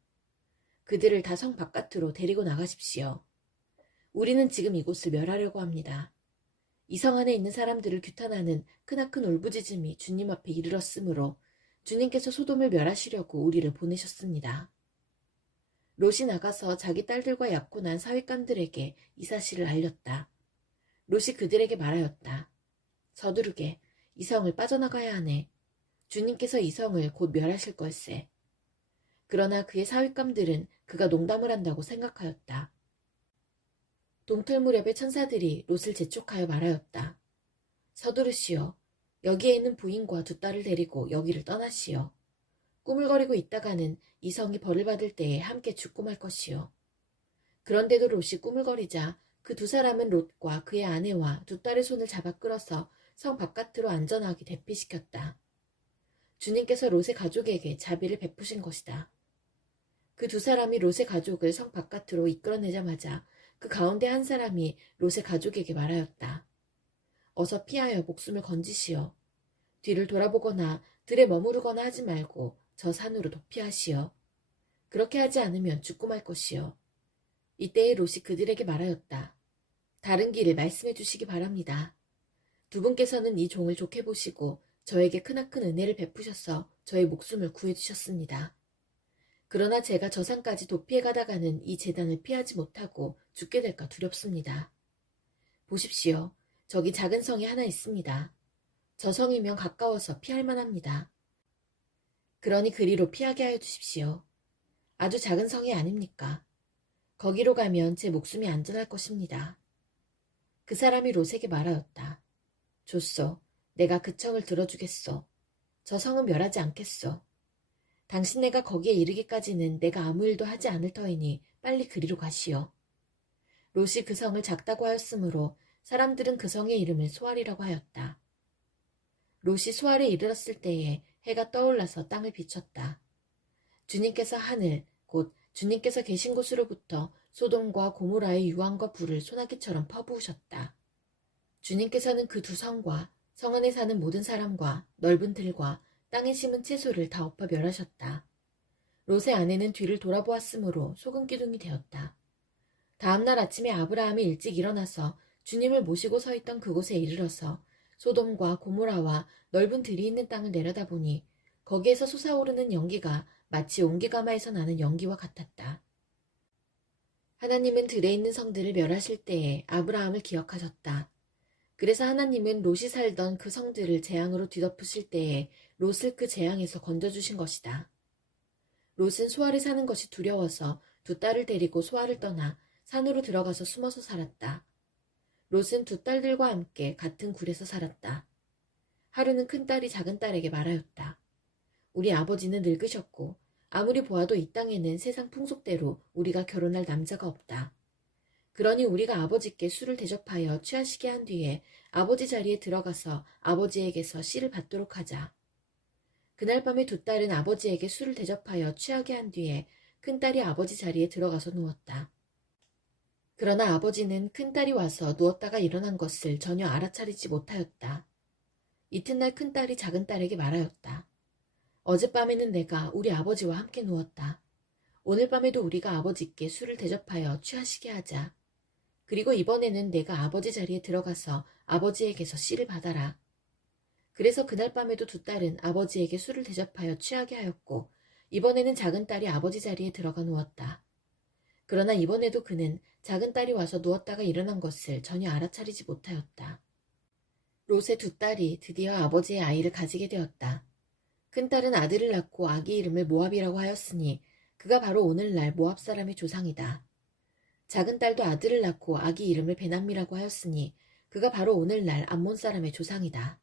그들을 다 성 바깥으로 데리고 나가십시오. 우리는 지금 이곳을 멸하려고 합니다. 이 성 안에 있는 사람들을 규탄하는 크나큰 울부짖음이 주님 앞에 이르렀으므로 주님께서 소돔을 멸하시려고 우리를 보내셨습니다. 롯이 나가서 자기 딸들과 약혼한 사윗감들에게 이 사실을 알렸다. 롯이 그들에게 말하였다. 서두르게 이 성을 빠져나가야 하네. 주님께서 이 성을 곧 멸하실 걸세. 그러나 그의 사윗감들은 그가 농담을 한다고 생각하였다. 동틀 무렵에 천사들이 롯을 재촉하여 말하였다. 서두르시오. 여기에 있는 부인과 두 딸을 데리고 여기를 떠나시오. 꾸물거리고 있다가는 이 성이 벌을 받을 때에 함께 죽고 말 것이오. 그런데도 롯이 꾸물거리자 그 두 사람은 롯과 그의 아내와 두 딸의 손을 잡아 끌어서 성 바깥으로 안전하게 대피시켰다. 주님께서 롯의 가족에게 자비를 베푸신 것이다. 그 두 사람이 롯의 가족을 성 바깥으로 이끌어내자마자 그 가운데 한 사람이 롯의 가족에게 말하였다. 어서 피하여 목숨을 건지시오. 뒤를 돌아보거나 들에 머무르거나 하지 말고 저 산으로 도피하시오. 그렇게 하지 않으면 죽고 말 것이오. 이때에 롯이 그들에게 말하였다. 다른 길을 말씀해 주시기 바랍니다. 두 분께서는 이 종을 좋게 보시고 저에게 크나큰 은혜를 베푸셔서 저의 목숨을 구해주셨습니다. 그러나 제가 저 산까지 도피해 가다가는 이 재단을 피하지 못하고 죽게 될까 두렵습니다. 보십시오. 저기 작은 성이 하나 있습니다. 저 성이면 가까워서 피할 만합니다. 그러니 그리로 피하게 하여 주십시오. 아주 작은 성이 아닙니까? 거기로 가면 제 목숨이 안전할 것입니다. 그 사람이 롯에게 말하였다. 좋소. 내가 그 청을 들어주겠소. 저 성은 멸하지 않겠소. 당신네가 거기에 이르기까지는 내가 아무 일도 하지 않을 터이니 빨리 그리로 가시오. 롯이 그 성을 작다고 하였으므로 사람들은 그 성의 이름을 소알이라고 하였다. 롯이 소알에 이르렀을 때에 해가 떠올라서 땅을 비췄다. 주님께서 하늘, 곧 주님께서 계신 곳으로부터 소돔과 고모라의 유황과 불을 소나기처럼 퍼부으셨다. 주님께서는 그 두 성과 성 안에 사는 모든 사람과 넓은 들과 땅에 심은 채소를 다 엎어 멸하셨다. 롯의 아내는 뒤를 돌아보았으므로 소금 기둥이 되었다. 다음날 아침에 아브라함이 일찍 일어나서 주님을 모시고 서 있던 그곳에 이르러서 소돔과 고모라와 넓은 들이 있는 땅을 내려다보니 거기에서 솟아오르는 연기가 마치 온기가마에서 나는 연기와 같았다. 하나님은 들에 있는 성들을 멸하실 때에 아브라함을 기억하셨다. 그래서 하나님은 롯이 살던 그 성들을 재앙으로 뒤덮으실 때에 롯을 그 재앙에서 건져주신 것이다. 롯은 소알에 사는 것이 두려워서 두 딸을 데리고 소알을 떠나 산으로 들어가서 숨어서 살았다. 롯은 두 딸들과 함께 같은 굴에서 살았다. 하루는 큰딸이 작은딸에게 말하였다. 우리 아버지는 늙으셨고 아무리 보아도 이 땅에는 세상 풍속대로 우리가 결혼할 남자가 없다. 그러니 우리가 아버지께 술을 대접하여 취하시게 한 뒤에 아버지 자리에 들어가서 아버지에게서 씨를 받도록 하자. 그날 밤에 두 딸은 아버지에게 술을 대접하여 취하게 한 뒤에 큰딸이 아버지 자리에 들어가서 누웠다. 그러나 아버지는 큰딸이 와서 누웠다가 일어난 것을 전혀 알아차리지 못하였다. 이튿날 큰딸이 작은딸에게 말하였다. 어젯밤에는 내가 우리 아버지와 함께 누웠다. 오늘 밤에도 우리가 아버지께 술을 대접하여 취하시게 하자. 그리고 이번에는 내가 아버지 자리에 들어가서 아버지에게서 씨를 받아라. 그래서 그날 밤에도 두 딸은 아버지에게 술을 대접하여 취하게 하였고 이번에는 작은딸이 아버지 자리에 들어가 누웠다. 그러나 이번에도 그는 작은딸이 와서 누웠다가 일어난 것을 전혀 알아차리지 못하였다. 롯의 두 딸이 드디어 아버지의 아이를 가지게 되었다. 큰딸은 아들을 낳고 아기 이름을 모압이라고 하였으니 그가 바로 오늘날 모압 사람의 조상이다. 작은딸도 아들을 낳고 아기 이름을 베남미라고 하였으니 그가 바로 오늘날 암몬 사람의 조상이다.